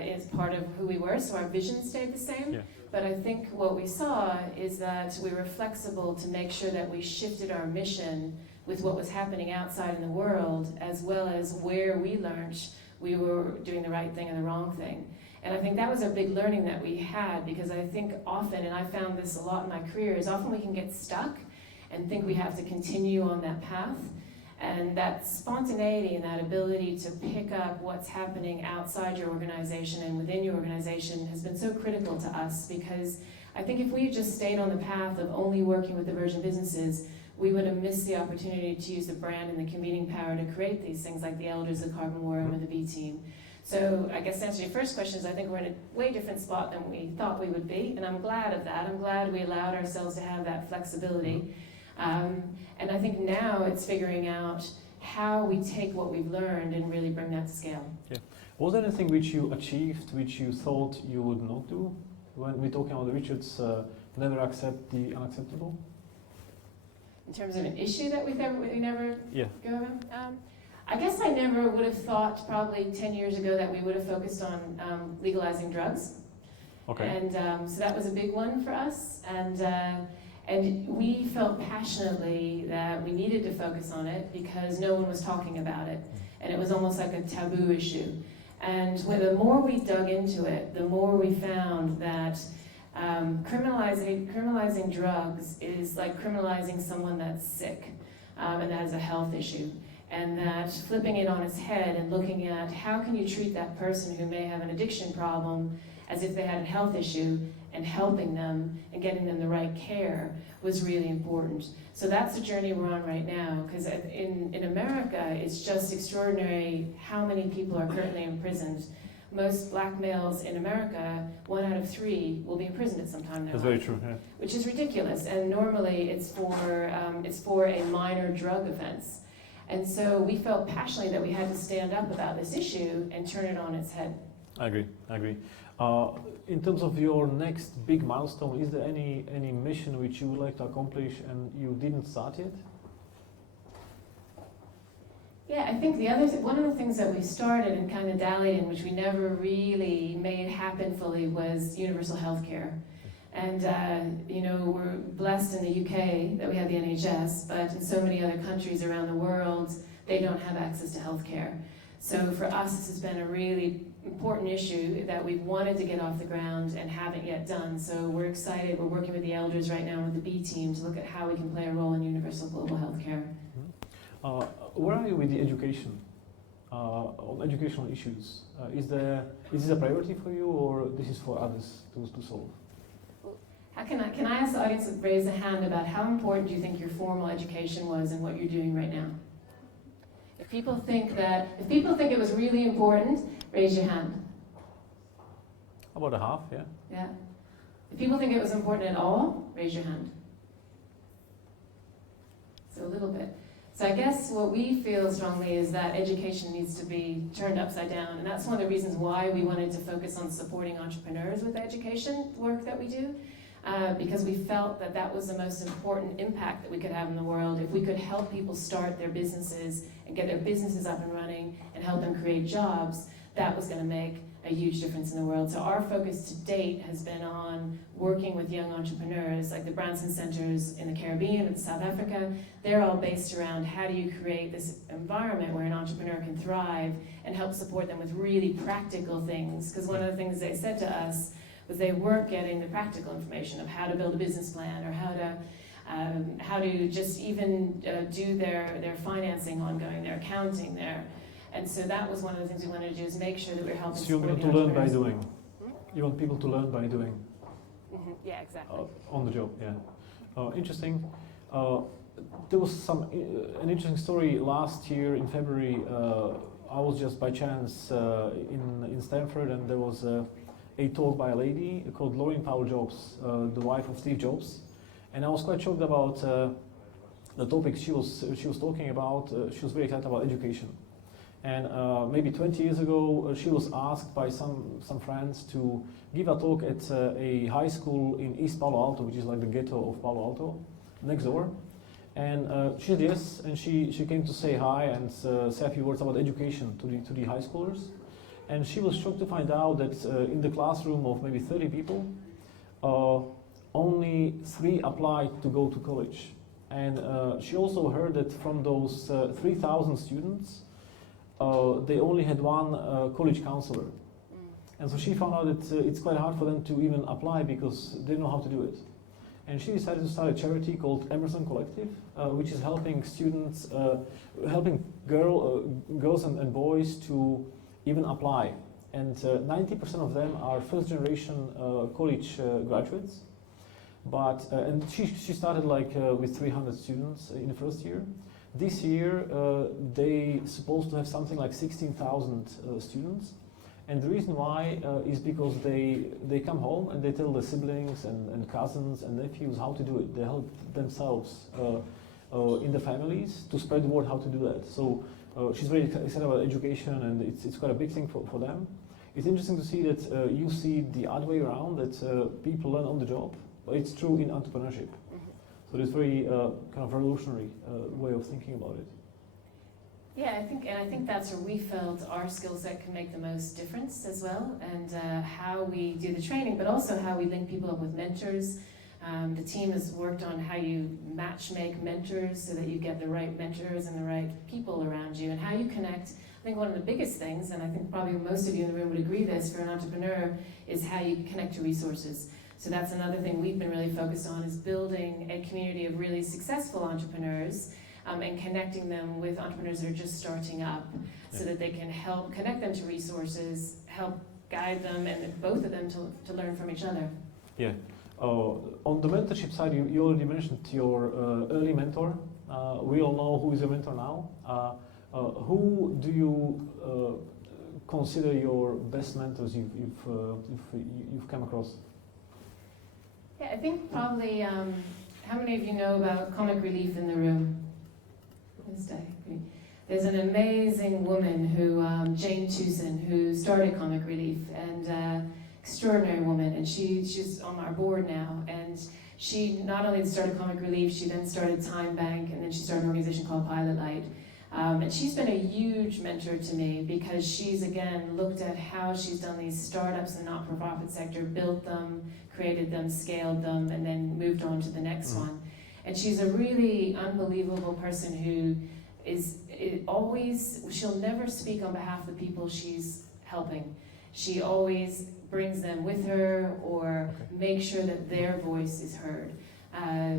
It's part of who we were, so our vision stayed the same. Yeah. But I think what we saw is that we were flexible to make sure that we shifted our mission with what was happening outside in the world, as well as where we learned we were doing the right thing and the wrong thing. And I think that was a big learning that we had, because I think often, and I found this a lot in my career, is often we can get stuck and think we have to continue on that path. And that spontaneity and that ability to pick up what's happening outside your organization and within your organization has been so critical to us, because I think if we just stayed on the path of only working with the Virgin businesses, we would have missed the opportunity to use the brand and the convening power to create these things like the Elders, the Carbon Room, and the B team. So I guess to answer your first question is, I think we're in a way different spot than we thought we would be, and I'm glad of that. I'm glad we allowed ourselves to have that flexibility. And I think now it's figuring out how we take what we've learned and really bring that to scale. Yeah. Was there anything which you achieved which you thought you would not do? When we're talking about Richard's never accept the unacceptable? In terms of an issue that we never yeah. go over? I guess I never would have thought probably 10 years ago that we would have focused on legalizing drugs. Okay. And so that was a big one for us. And we felt passionately that we needed to focus on it because no one was talking about it. And it was almost like a taboo issue. And the more we dug into it, the more we found that criminalizing drugs is like criminalizing someone that's sick, and that is a health issue. And that flipping it on its head and looking at how can you treat that person who may have an addiction problem as if they had a health issue, and helping them and getting them the right care was really important. So that's the journey we're on right now, because in America, it's just extraordinary how many people are currently imprisoned. Most black males in America, 1 out of 3 will be imprisoned at some time now. That's very true, yeah. Which is ridiculous, and normally it's for a minor drug offense. And so we felt passionately that we had to stand up about this issue and turn it on its head. I agree. In terms of your next big milestone, is there any mission which you would like to accomplish and you didn't start yet? Yeah, I think one of the things that we started and kind of dallied in, which we never really made happen fully, was universal health care. And we're blessed in the UK that we have the NHS, but in so many other countries around the world, they don't have access to health care. So for us, this has been a really important issue that we've wanted to get off the ground and haven't yet done. So we're excited. We're working with the elders right now with the B team to look at how we can play a role in universal global health care. Where are you with the education, on educational issues? Is this a priority for you, or this is for others to solve? Can I ask the audience to raise a hand about how important do you think your formal education was and what you're doing right now? If people think it was really important, raise your hand. About a half, yeah. Yeah. If people think it was important at all, raise your hand. So a little bit. So I guess what we feel strongly is that education needs to be turned upside down, and that's one of the reasons why we wanted to focus on supporting entrepreneurs with the education work that we do, because we felt that that was the most important impact that we could have in the world. If we could help people start their businesses and get their businesses up and running and help them create jobs, that was going to make a huge difference in the world. So our focus to date has been on working with young entrepreneurs, like the Branson Centers in the Caribbean and South Africa. They're all based around how do you create this environment where an entrepreneur can thrive and help support them with really practical things. Because one of the things they said to us was they weren't getting the practical information of how to build a business plan or how to just even do their financing ongoing, their accounting, and so that was one of the things we wanted to do, is make sure that we're helping. So you want people to learn by doing. You want people to learn by doing. Mm-hmm. Yeah, exactly. On the job, yeah. Interesting. There was an interesting story last year in February. I was just by chance in Stanford, and there was a talk by a lady called Laurene Powell Jobs, the wife of Steve Jobs, and I was quite shocked about the topics she was talking about. She was very excited about education. And maybe 20 years ago, she was asked by some friends to give a talk at a high school in East Palo Alto, which is like the ghetto of Palo Alto, next door. And she said yes, and she came to say hi and say a few words about education to the high schoolers. And she was shocked to find out that in the classroom of maybe 30 people, only 3 applied to go to college. And she also heard that from those 3,000 students, they only had 1 college counselor. And so she found out that it's quite hard for them to even apply because they don't know how to do it. And she decided to start a charity called Emerson Collective, which is helping students, helping girls and boys to even apply. And 90% of them are first generation college graduates. But, and she started like with 300 students in the first year. This year, they supposed to have something like 16,000 students. And the reason why is because they come home and they tell their siblings and cousins and nephews how to do it. They help themselves in the families to spread the word how to do that. So she's very excited about education, and it's quite a big thing for them. It's interesting to see that you see the other way around, that people learn on the job. But it's true in entrepreneurship. So it's very kind of revolutionary way of thinking about it. Yeah, I think that's where we felt our skill set can make the most difference as well, and how we do the training, but also how we link people up with mentors. The team has worked on how you match-make mentors so that you get the right mentors and the right people around you, and how you connect. I think one of the biggest things, and I think probably most of you in the room would agree this, for an entrepreneur, is how you connect to resources. So that's another thing we've been really focused on, is building a community of really successful entrepreneurs and connecting them with entrepreneurs that are just starting up, so that they can help connect them to resources, help guide them and both of them to learn from each other. Yeah. On the mentorship side, you already mentioned your early mentor. We all know who is your mentor now. Who do you consider your best mentors you've come across? Yeah, I think probably, how many of you know about Comic Relief in the room? There's an amazing woman who, Jane Tucson, who started Comic Relief, and extraordinary woman, and she's on our board now, and she not only started Comic Relief, she then started Time Bank, and then she started an organization called Pilot Light. And she's been a huge mentor to me because she's, again, looked at how she's done these startups in the not-for-profit sector, built them, created them, scaled them, and then moved on to the next one. And she's a really unbelievable person who she'll never speak on behalf of the people she's helping. She always brings them with her or makes sure that their voice is heard.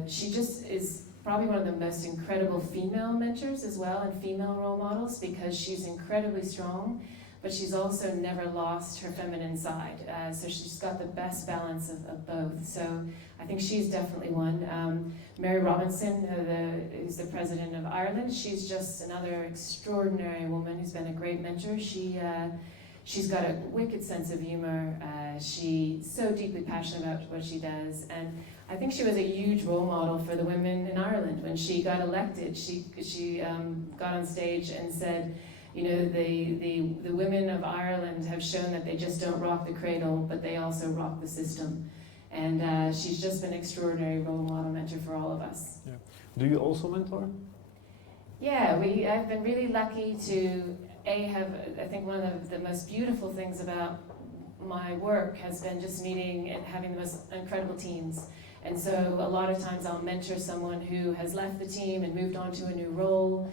She just is probably one of the most incredible female mentors as well, and female role models, because she's incredibly strong, but she's also never lost her feminine side. So she's got the best balance of both. So I think she's definitely one. Mary Robinson, who's the president of Ireland, she's just another extraordinary woman who's been a great mentor. She's got a wicked sense of humor. She's so deeply passionate about what she does, and I think she was a huge role model for the women in Ireland. When she got elected, she got on stage and said, you know, the women of Ireland have shown that they just don't rock the cradle, but they also rock the system. And she's just been an extraordinary role model mentor for all of us. Yeah. Do you also mentor? Yeah, I've been really lucky to I think one of the most beautiful things about my work has been just meeting and having the most incredible teams. And so a lot of times I'll mentor someone who has left the team and moved on to a new role.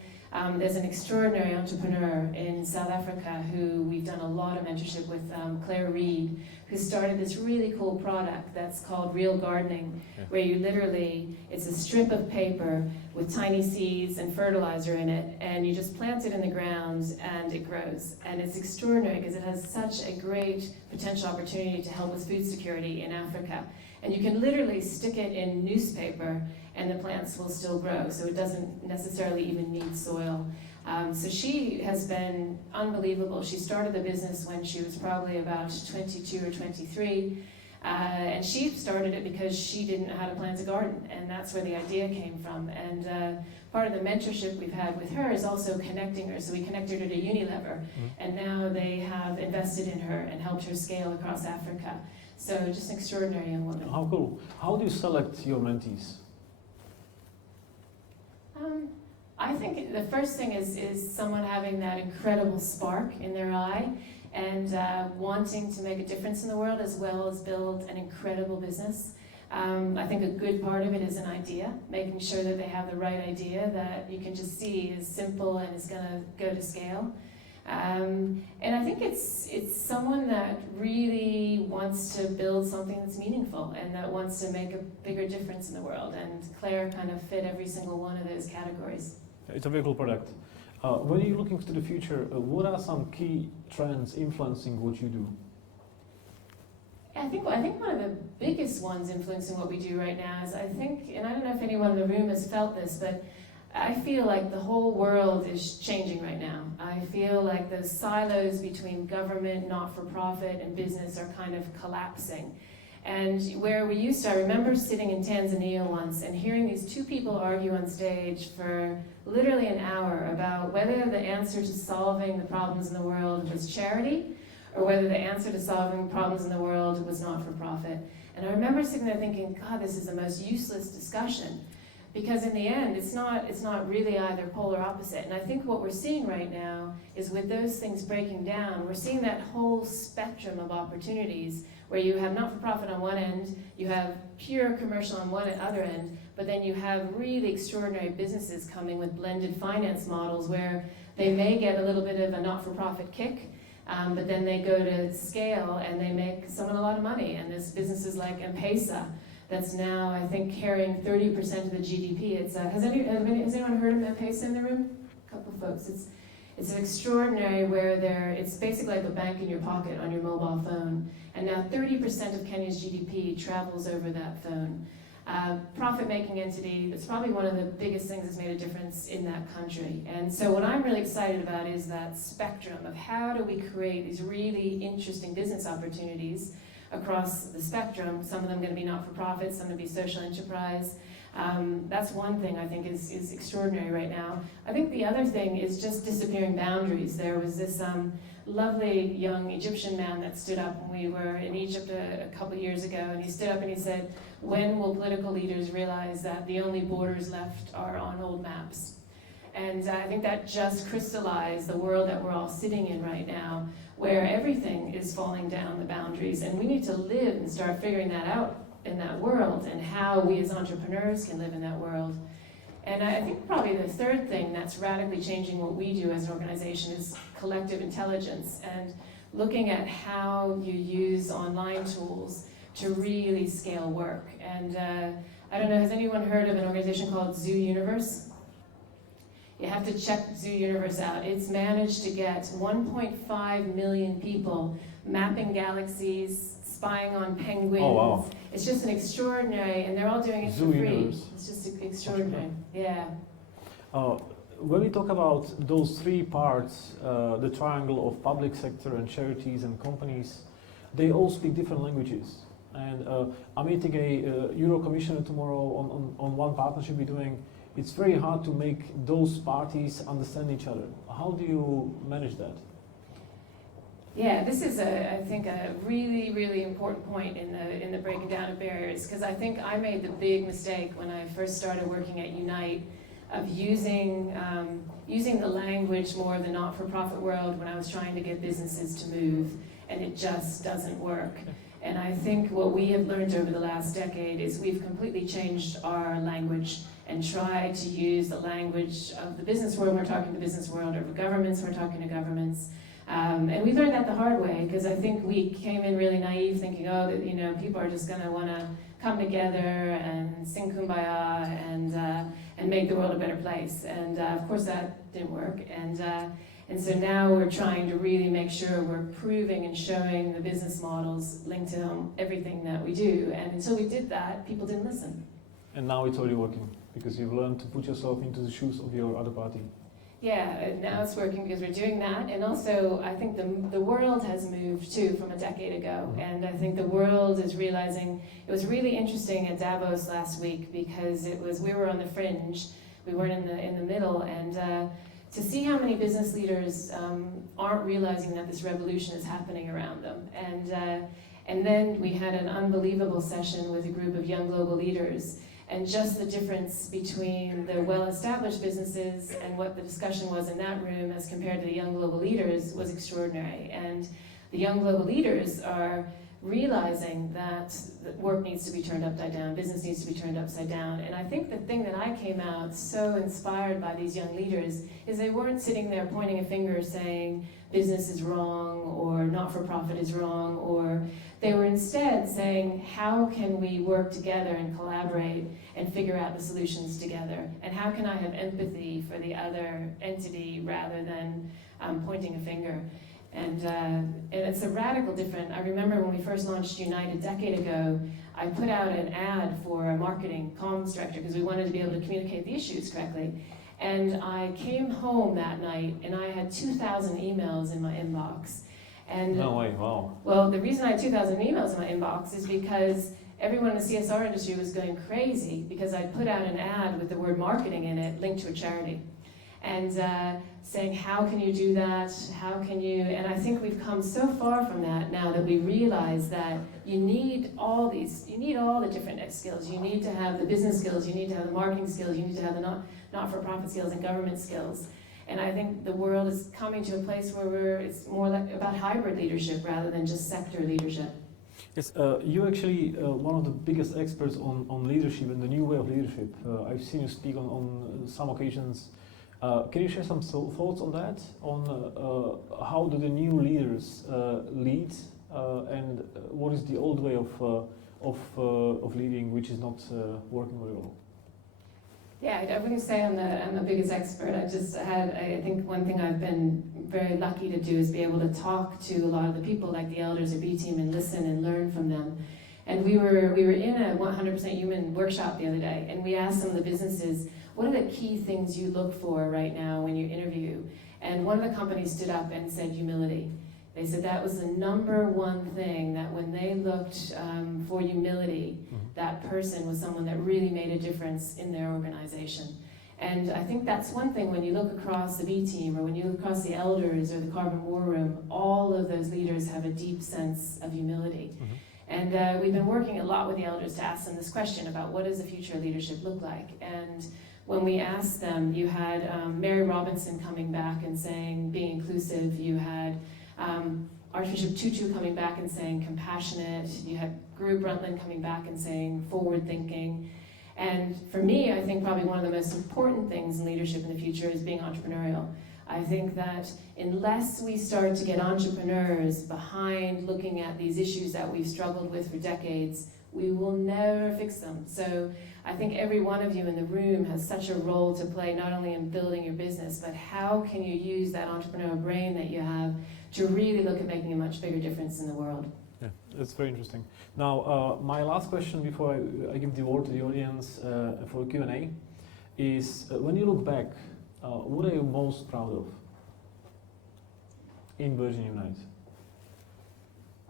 There's an extraordinary entrepreneur in South Africa who we've done a lot of mentorship with, Claire Reed, who started this really cool product that's called Real Gardening, where you literally, it's a strip of paper with tiny seeds and fertilizer in it, and you just plant it in the ground and it grows. And it's extraordinary because it has such a great potential opportunity to help with food security in Africa. And you can literally stick it in newspaper and the plants will still grow, so it doesn't necessarily even need soil. So she has been unbelievable. She started the business when she was probably about 22 or 23, and she started it because she didn't know how to plant a garden, and that's where the idea came from. And part of the mentorship we've had with her is also connecting her. So we connected her to Unilever, and now they have invested in her and helped her scale across Africa. So just an extraordinary young woman. How cool. How do you select your mentees? I think the first thing is someone having that incredible spark in their eye and wanting to make a difference in the world as well as build an incredible business. I think a good part of it is an idea, making sure that they have the right idea that you can just see is simple and is going to go to scale. And I think it's someone that really wants to build something that's meaningful and that wants to make a bigger difference in the world. And Claire kind of fit every single one of those categories. It's a very cool product. When you're looking to the future, what are some key trends influencing what you do? I think one of the biggest ones influencing what we do right now is and I don't know if anyone in the room has felt this, but I feel like the whole world is changing right now. I feel like the silos between government, not-for-profit, and business are kind of collapsing. And where we used to, I remember sitting in Tanzania once and hearing these two people argue on stage for literally an hour about whether the answer to solving the problems in the world was charity or whether the answer to solving problems in the world was not-for-profit. And I remember sitting there thinking, God, this is the most useless discussion. Because in the end, it's not really either polar opposite. And I think what we're seeing right now is with those things breaking down, we're seeing that whole spectrum of opportunities where you have not-for-profit on one end, you have pure commercial on one other end, but then you have really extraordinary businesses coming with blended finance models where they may get a little bit of a not-for-profit kick, but then they go to scale and they make someone a lot of money. And there's businesses like M-Pesa, that's now, I think, carrying 30% of the GDP. Has anyone heard of M-Pesa in the room? A couple of folks. It's extraordinary where it's basically like a bank in your pocket on your mobile phone. And now 30% of Kenya's GDP travels over that phone. Profit-making entity, that's probably one of the biggest things that's made a difference in that country. And so what I'm really excited about is that spectrum of how do we create these really interesting business opportunities across the spectrum. Some of them going to be not-for-profit, some going to be social enterprise. That's one thing I think is extraordinary right now. I think the other thing is just disappearing boundaries. There was this lovely young Egyptian man that stood up when we were in Egypt a couple years ago, and he stood up and he said, when will political leaders realize that the only borders left are on old maps? And I think that just crystallized the world that we're all sitting in right now, where everything is falling down the boundaries, and we need to live and start figuring that out in that world, and how we as entrepreneurs can live in that world. And I think probably the third thing that's radically changing what we do as an organization is collective intelligence, and looking at how you use online tools to really scale work. And I don't know, has anyone heard of an organization called Zoo Universe? You have to check Zoo Universe out. It's managed to get 1.5 million people mapping galaxies, spying on penguins. Oh, wow. It's just an extraordinary, and they're all doing it Zoo for free. Universe. It's just extraordinary. Yeah. When we talk about those three parts, the triangle of public sector and charities and companies, they all speak different languages. And I'm meeting a Euro Commissioner tomorrow on one partnership we're doing. It's very hard to make those parties understand each other. How do you manage that? Yeah, this is I think a really, really important point in the breaking down of barriers, because I think I made the big mistake when I first started working at Unite of using the language more of the not-for-profit world when I was trying to get businesses to move, and it just doesn't work. And I think what we have learned over the last decade is we've completely changed our language and tried to use the language of the business world. We're talking to the business world, or governments, we're talking to governments. And we learned that the hard way, because I think we came in really naive, thinking, oh, that, you know, people are just going to want to come together and sing Kumbaya and make the world a better place. And of course that didn't work. And so now we're trying to really make sure we're proving and showing the business models linked to everything that we do. And until we did that, people didn't listen. And now it's already working, because you've learned to put yourself into the shoes of your other party. Yeah, now it's working because we're doing that, and also I think the world has moved too from a decade ago, and I think the world is realizing. It was really interesting at Davos last week, because we were on the fringe, we weren't in the middle, and to see how many business leaders aren't realizing that this revolution is happening around them, and then we had an unbelievable session with a group of young global leaders. And just the difference between the well-established businesses and what the discussion was in that room as compared to the young global leaders was extraordinary. And the young global leaders are realizing that work needs to be turned upside down, business needs to be turned upside down. And I think the thing that I came out so inspired by these young leaders is they weren't sitting there pointing a finger saying business is wrong or not-for-profit is wrong, or they were instead saying, how can we work together and collaborate and figure out the solutions together? And how can I have empathy for the other entity rather than pointing a finger? And it's a radical different. I remember when we first launched Unite a decade ago, I put out an ad for a marketing comms director because we wanted to be able to communicate the issues correctly. And I came home that night and I had 2,000 emails in my inbox. And no way, wow. Well, the reason I had 2,000 emails in my inbox is because everyone in the CSR industry was going crazy because I put out an ad with the word marketing in it linked to a charity. And saying, how can you do that? How can you? And I think we've come so far from that now that we realize that you need all the different skills. You need to have the business skills, you need to have the marketing skills, you need to have the not-for-profit skills and government skills. And I think the world is coming to a place where it's more like about hybrid leadership rather than just sector leadership. Yes, you're actually one of the biggest experts on leadership and the new way of leadership. I've seen you speak on some occasions. Can you share some thoughts on that? On how do the new leaders lead, and what is the old way of leading, which is not working very well? Yeah, I wouldn't say I'm the biggest expert. I think one thing I've been very lucky to do is be able to talk to a lot of the people like the elders or B team and listen and learn from them. And we were in a 100% human workshop the other day, and we asked some of the businesses, what are the key things you look for right now when you interview? And one of the companies stood up and said humility. They said that was the #1 thing, that when they looked for humility, that person was someone that really made a difference in their organization. And I think that's one thing when you look across the B team or when you look across the elders or the Carbon War Room, all of those leaders have a deep sense of humility. And we've been working a lot with the elders to ask them this question about what does the future of leadership look like? And when we asked them, you had Mary Robinson coming back and saying being inclusive, you had Archbishop Tutu coming back and saying compassionate, you had Guru Brundtland coming back and saying forward thinking. And for me, I think probably one of the most important things in leadership in the future is being entrepreneurial. I think that unless we start to get entrepreneurs behind looking at these issues that we've struggled with for decades, we will never fix them. So I think every one of you in the room has such a role to play, not only in building your business, but how can you use that entrepreneurial brain that you have to really look at making a much bigger difference in the world. Yeah, that's very interesting. Now, my last question before I give the word to the audience for a Q&A is, when you look back, what are you most proud of in Virgin Unite?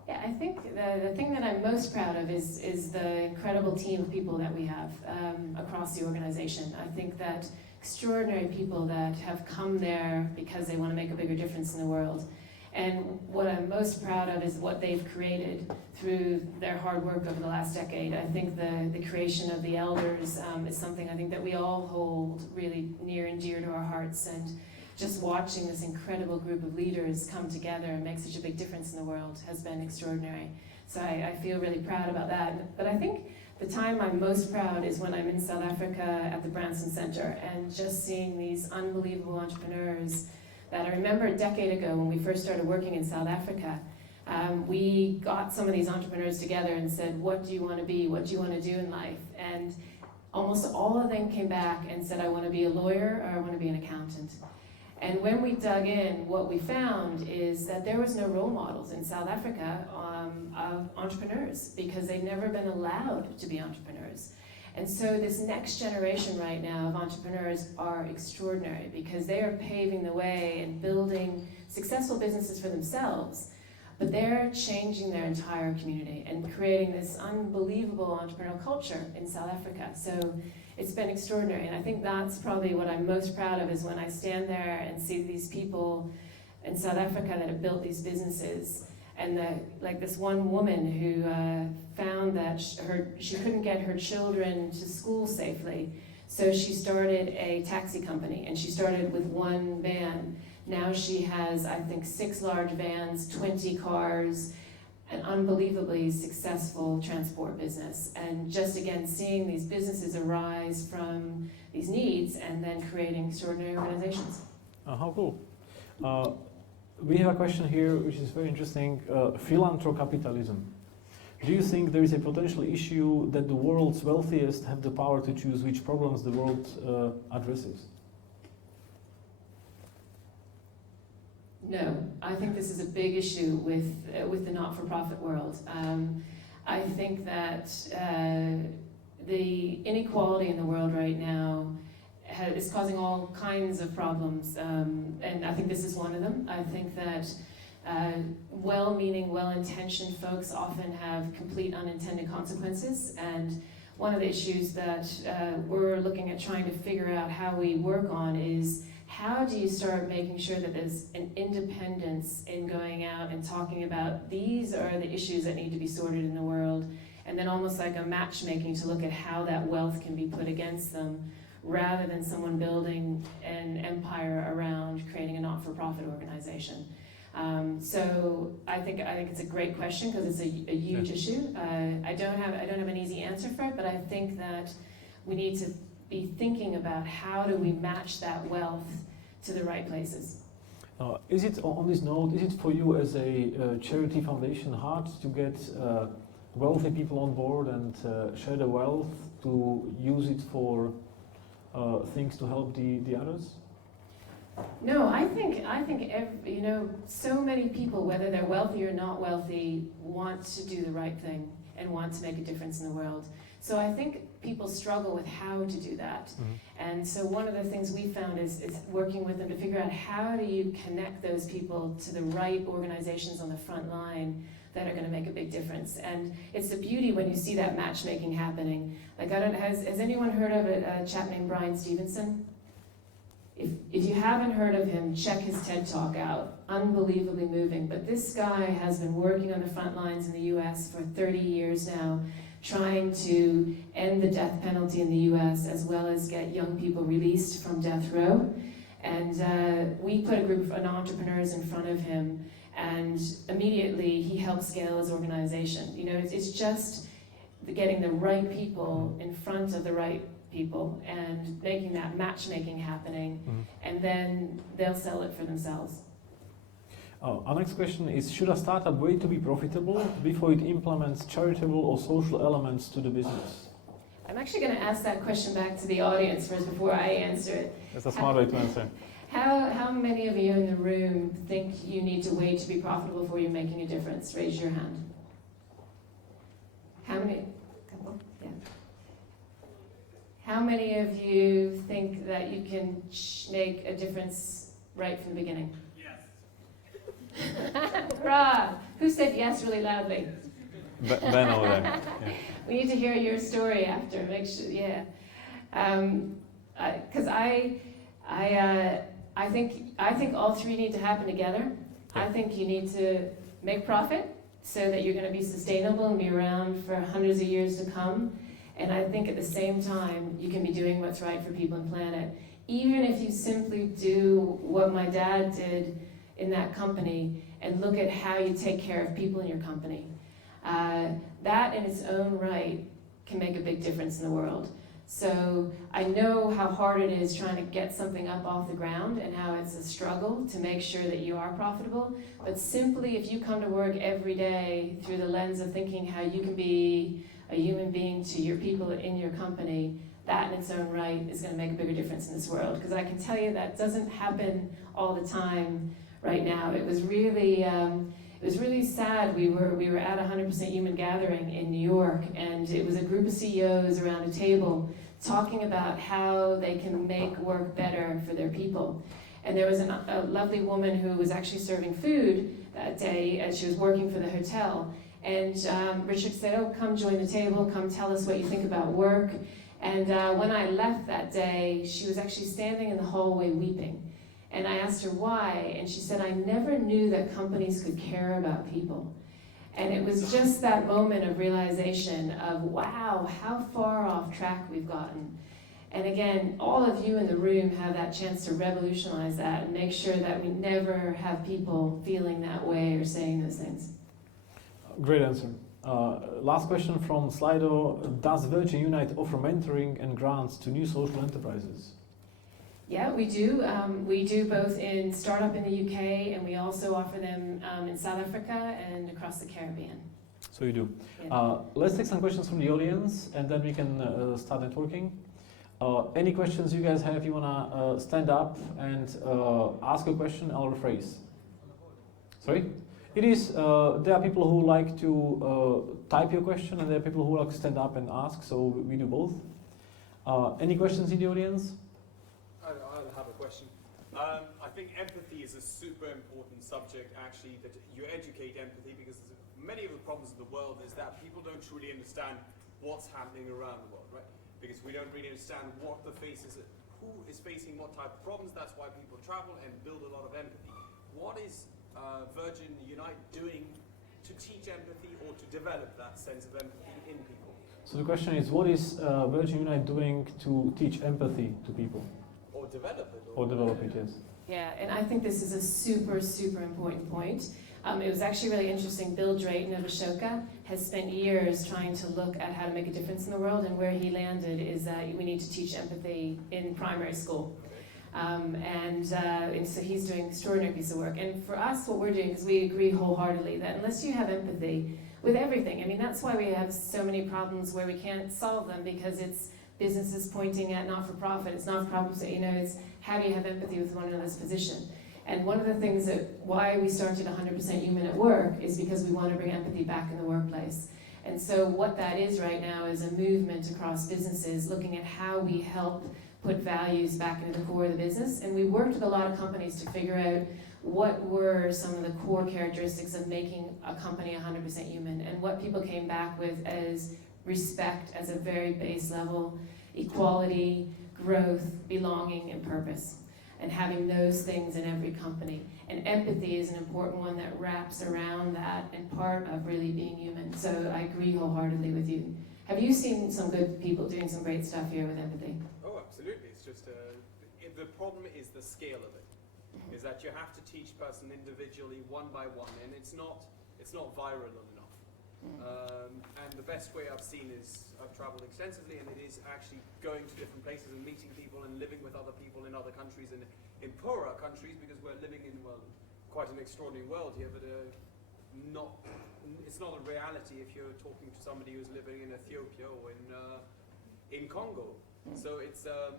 Yeah, I think the thing that I'm most proud of is the incredible team of people that we have across the organization. I think that extraordinary people that have come there because they want to make a bigger difference in the world. And what I'm most proud of is what they've created through their hard work over the last decade. I think the creation of the elders is something I think that we all hold really near and dear to our hearts. And just watching this incredible group of leaders come together and make such a big difference in the world has been extraordinary. So I feel really proud about that. But I think the time I'm most proud is when I'm in South Africa at the Branson Center and just seeing these unbelievable entrepreneurs that I remember a decade ago when we first started working in South Africa. We got some of these entrepreneurs together and said, what do you want to be? What do you want to do in life? And almost all of them came back and said, I want to be a lawyer or I want to be an accountant. And when we dug in, what we found is that there was no role models in South Africa of entrepreneurs because they'd never been allowed to be entrepreneurs. And so this next generation right now of entrepreneurs are extraordinary because they are paving the way and building successful businesses for themselves, but they're changing their entire community and creating this unbelievable entrepreneurial culture in South Africa. So it's been extraordinary, and I think that's probably what I'm most proud of is when I stand there and see these people in South Africa that have built these businesses. And like this one woman who found that she couldn't get her children to school safely, so she started a taxi company, and she started with one van. Now she has, I think, 6 large vans, 20 cars, an unbelievably successful transport business. And just again, seeing these businesses arise from these needs and then creating extraordinary organizations. How cool. We have a question here which is very interesting, philanthrocapitalism. Do you think there is a potential issue that the world's wealthiest have the power to choose which problems the world addresses? No, I think this is a big issue with the not-for-profit world. I think that the inequality in the world right now is causing all kinds of problems, and I think this is one of them. I think that well-meaning, well-intentioned folks often have complete unintended consequences, and one of the issues that we're looking at trying to figure out how we work on is how do you start making sure that there's an independence in going out and talking about these are the issues that need to be sorted in the world, and then almost like a matchmaking to look at how that wealth can be put against them, rather than someone building an empire around creating a not-for-profit organization. So I think it's a great question because it's a huge issue. I don't have an easy answer for it, but I think that we need to be thinking about how do we match that wealth to the right places. Is it, on this note, is it for you as a charity foundation hard to get wealthy people on board and share the wealth to use it for things to help the others? No, I think so many people, whether they're wealthy or not wealthy, want to do the right thing and want to make a difference in the world. So I think people struggle with how to do that. And so one of the things we found is working with them to figure out how do you connect those people to the right organizations on the front line that are going to make a big difference. And it's the beauty when you see that matchmaking happening. Like, has anyone heard of a chap named Brian Stevenson? If you haven't heard of him, check his TED Talk out. Unbelievably moving. But this guy has been working on the front lines in the US for 30 years now, trying to end the death penalty in the US, as well as get young people released from death row. And we put a group of entrepreneurs in front of him, and immediately he helped scale his organization. You know, it's just getting the right people in front of the right people and making that matchmaking happening, and then they'll sell it for themselves. Our next question is, should a startup wait to be profitable before it implements charitable or social elements to the business? I'm actually going to ask that question back to the audience first before I answer it. That's a smart way to answer. How many of you in the room think you need to wait to be profitable before you're making a difference? Raise your hand. How many? Couple? Yeah. How many of you think that you can make a difference right from the beginning? Yes. Hurrah! Who said yes really loudly? Ben over there. Yeah. We need to hear your story after. Make sure, yeah. Because I think all three need to happen together. I think you need to make profit so that you're going to be sustainable and be around for hundreds of years to come. And I think at the same time, you can be doing what's right for people and planet. Even if you simply do what my dad did in that company and look at how you take care of people in your company. That in its own right can make a big difference in the world. So I know how hard it is trying to get something up off the ground and how it's a struggle to make sure that you are profitable. But simply if you come to work every day through the lens of thinking how you can be a human being to your people in your company, that in its own right is going to make a bigger difference in this world. Because I can tell you that doesn't happen all the time right now. It was really sad. We were at a 100% Human gathering in New York, and it was a group of CEOs around a table talking about how they can make work better for their people. And there was a lovely woman who was actually serving food that day, and she was working for the hotel. And Richard said, "Oh, come join the table, come tell us what you think about work." And when I left that day, she was actually standing in the hallway weeping. And I asked her why, and she said, "I never knew that companies could care about people." And it was just that moment of realization of, wow, how far off track we've gotten. And again, all of you in the room have that chance to revolutionize that and make sure that we never have people feeling that way or saying those things. Great answer. Last question from Slido. Does Virgin Unite offer mentoring and grants to new social enterprises? Yeah, we do. We do both in startup in the UK, and we also offer them in South Africa and across the Caribbean. So you do. Yeah. Let's take some questions from the audience, and then we can start networking. Any questions you guys have, you want to stand up and ask a question or a phrase? Sorry? It is, there are people who like to type your question, and there are people who like to stand up and ask, so we do both. Any questions in the audience? I'll have a question. I think empathy is a super important subject, actually, that you educate empathy, because many of the problems in the world is that people don't truly understand what's happening around the world, right? Because we don't really understand what the faces, who is facing what type of problems. That's why people travel and build a lot of empathy. What is Virgin Unite doing to teach empathy or to develop that sense of empathy in people? So the question is, what is Virgin Unite doing to teach empathy to people? Or develop it. Or develop it, yes. Yeah, and I think this is a super, super important point. It was actually really interesting. Bill Drayton of Ashoka has spent years trying to look at how to make a difference in the world, and where he landed is that we need to teach empathy in primary school. And so he's doing an extraordinary piece of work. And for us, what we're doing is we agree wholeheartedly that unless you have empathy with everything, I mean, that's why we have so many problems where we can't solve them, because it's businesses pointing at not-for-profit. It's not-for-profit, it's how do you have empathy with one another's position? And one of the things why we started 100% Human at Work is because we want to bring empathy back in the workplace. And so what that is right now is a movement across businesses looking at how we help put values back into the core of the business. And we worked with a lot of companies to figure out what were some of the core characteristics of making a company 100% human, and what people came back with as respect as a very base level, equality, growth, belonging, and purpose. And having those things in every company. And empathy is an important one that wraps around that and part of really being human. So I agree wholeheartedly with you. Have you seen some good people doing some great stuff here with empathy? Oh, absolutely. It's just, the problem is the scale of it. Is that you have to teach person individually, one by one, and it's not viral enough. And the best way I've seen is, I've traveled extensively, and it is actually going to different places and meeting people and living with other people in other countries and in poorer countries, because we're living in, well, quite an extraordinary world here, but it's not a reality if you're talking to somebody who's living in Ethiopia or in Congo. So it's a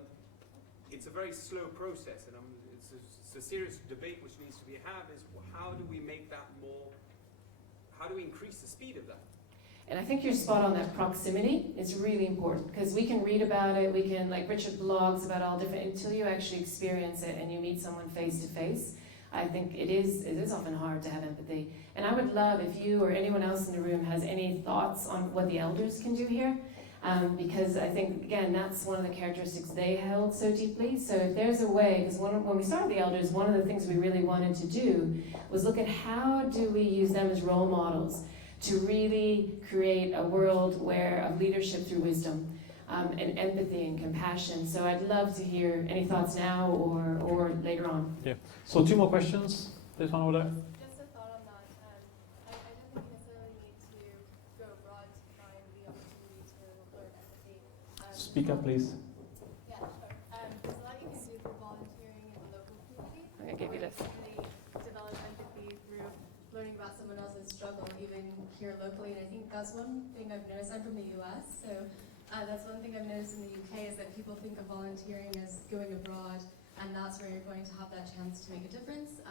very slow process, and it's a serious debate which needs to be had, is how do we make that more, how do we increase the speed of that? And I think you're spot on that proximity is really important, because we can read about it, we can, like Richard blogs about all different, until you actually experience it and you meet someone face to face. I think it is often hard to have empathy. And I would love if you or anyone else in the room has any thoughts on what the elders can do here. Because I think, again, that's one of the characteristics they held so deeply. So if there's a way, because when we started the elders, one of the things we really wanted to do was look at how do we use them as role models to really create a world of leadership through wisdom and empathy and compassion. So I'd love to hear any thoughts now or later on. Yeah. So 2 more questions. This one over there. Just a thought on that. I don't think you necessarily need to go abroad to find the opportunity to learn empathy. Speak up, please. Yeah, sure. There's a lot you can do through volunteering in the local community. I'm going to give you this. Really develop empathy through learning about someone else's struggle, even here locally. And I think that's one thing I've noticed. I'm from the US, so that's one thing I've noticed in the UK is that people think of volunteering as going abroad, and that's where you're going to have that chance to make a difference.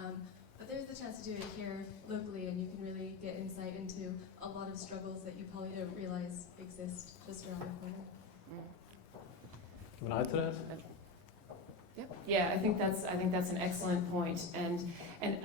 But there's the chance to do it here locally, and you can really get insight into a lot of struggles that you probably don't realize exist just around the corner. Can I add to that? Yeah, I think that's an excellent point, and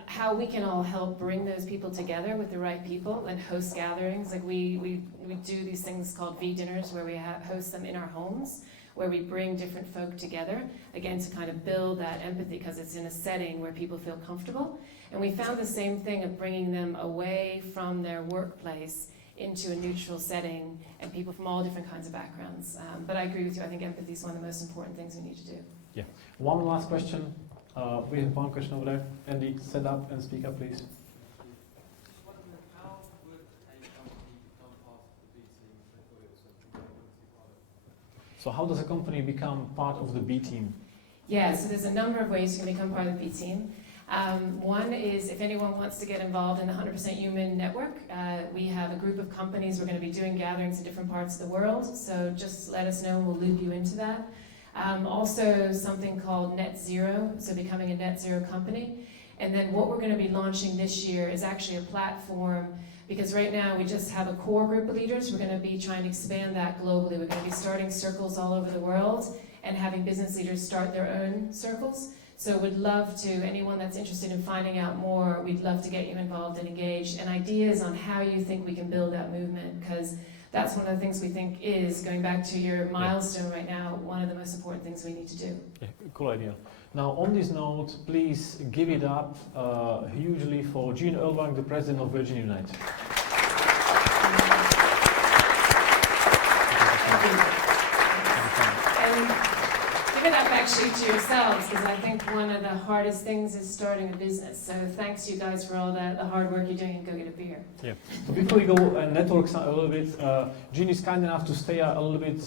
how we can all help bring those people together with the right people and host gatherings. Like we do these things called V-dinners where we host them in our homes, where we bring different folk together, again, to kind of build that empathy, because it's in a setting where people feel comfortable. And we found the same thing of bringing them away from their workplace into a neutral setting, and people from all different kinds of backgrounds. But I agree with you, I think empathy is one of the most important things we need to do. Yeah. One last question. We have one question over there. Andy, stand up and speak up, please. So how does a company become part of the B team? Yeah, so there's a number of ways you can become part of the B team. One is if anyone wants to get involved in the 100% Human Network, we have a group of companies. We're going to be doing gatherings in different parts of the world, so just let us know and we'll loop you into that. Also something called Net Zero, so becoming a net zero company. And then what we're going to be launching this year is actually a platform, because right now we just have a core group of leaders. We're going to be trying to expand that globally. We're going to be starting circles all over the world and having business leaders start their own circles. So we'd love to, anyone that's interested in finding out more, we'd love to get you involved and engaged, and ideas on how you think we can build that movement, because that's one of the things we think is, going back to your milestone right now, one of the most important things we need to do. Yeah, cool idea. Now, on this note, please give it up hugely for Gene Oelwang, the president of Virgin Unite. And give it up actually to yourselves, because I think one of the hardest things is starting a business. So thanks you guys for all the hard work you're doing, and go get a beer. Yeah. So before we go and network a little bit, Jean is kind enough to stay a little bit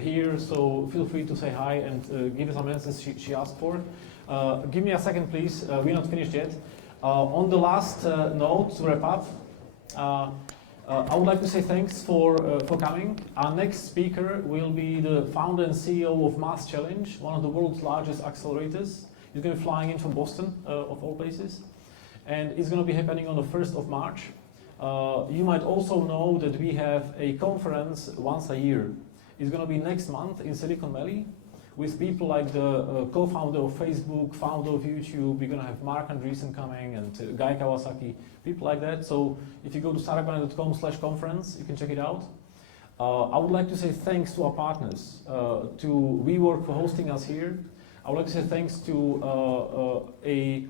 here, so feel free to say hi and give us some answers she asked for. Give me a second, please. We're not finished yet. On the last note, to wrap up, I would like to say thanks for coming. Our next speaker will be the founder and CEO of Mass Challenge, one of the world's largest accelerators. He's going to be flying in from Boston, of all places. And it's going to be happening on the 1st of March. You might also know that we have a conference once a year. It's going to be next month in Silicon Valley with people like the co-founder of Facebook, founder of YouTube. We're going to have Mark Andreessen coming and Guy Kawasaki, people like that. So if you go to startupgrind.com/conference, you can check it out. I would like to say thanks to our partners, to WeWork for hosting us here. I would like to say thanks to a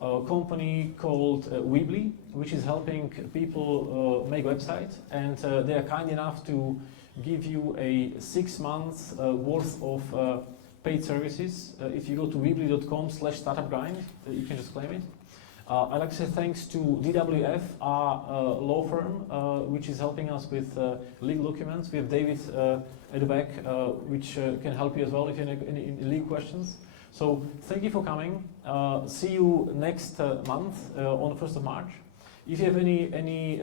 company called Weebly, which is helping people make websites, and they are kind enough to give you a 6 months worth of paid services. If you go to weebly.com/startupgrind, you can just claim it. I'd like to say thanks to DWF, our law firm, which is helping us with legal documents. We have David at the back, which can help you as well if you have any legal questions. So thank you for coming. See you next month on the 1st of March. If you have any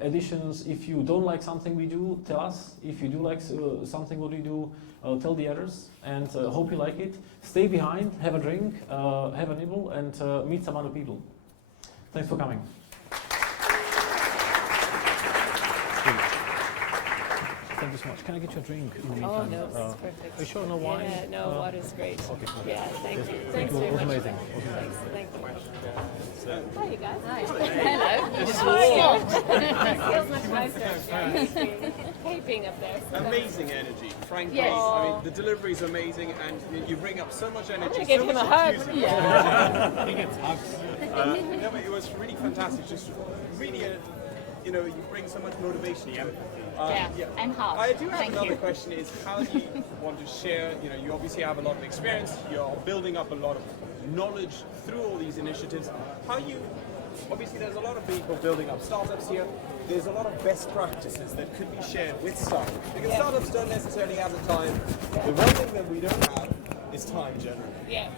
additions, if you don't like something we do, tell us. If you do like something what we do, tell the others. And hope you like it. Stay behind, have a drink, have a nibble, and meet some other people. Thanks for coming. Thank you so much. Can I get you a drink? Oh, no, it's perfect. Are you sure no wine? Yeah, no, water's great. Okay, cool. Yeah, thank you. Thank Thanks you. very It was much. amazing. Thanks, thank you. Hi, you guys. Hi. Hello. How are you? It feels much nicer. Hate being up there. So Amazing energy, frankly. Yes. I mean, the delivery is amazing, and you bring up so much I'm energy. going to give so him a much hug. enthusiasm. Yeah. He gets hugs. No, but it was really fantastic. Just really, you know, you bring so much motivation, empathy. And heart. I do have Thank another you. question: is how do you want to share? You know, you obviously have a lot of experience. You're building up a lot of knowledge through all these initiatives. How you? Obviously, there's a lot of people building up startups here. There's a lot of best practices that could be shared with startups because startups don't necessarily have the time. The one thing that we don't have is time generally. Yeah.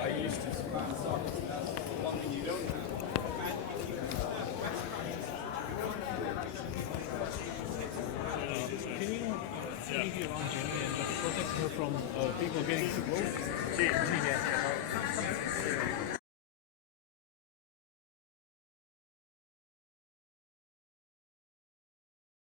I used to start startups. That's one thing you don't have. Can you leave you around Jenny and protect her from people getting too close?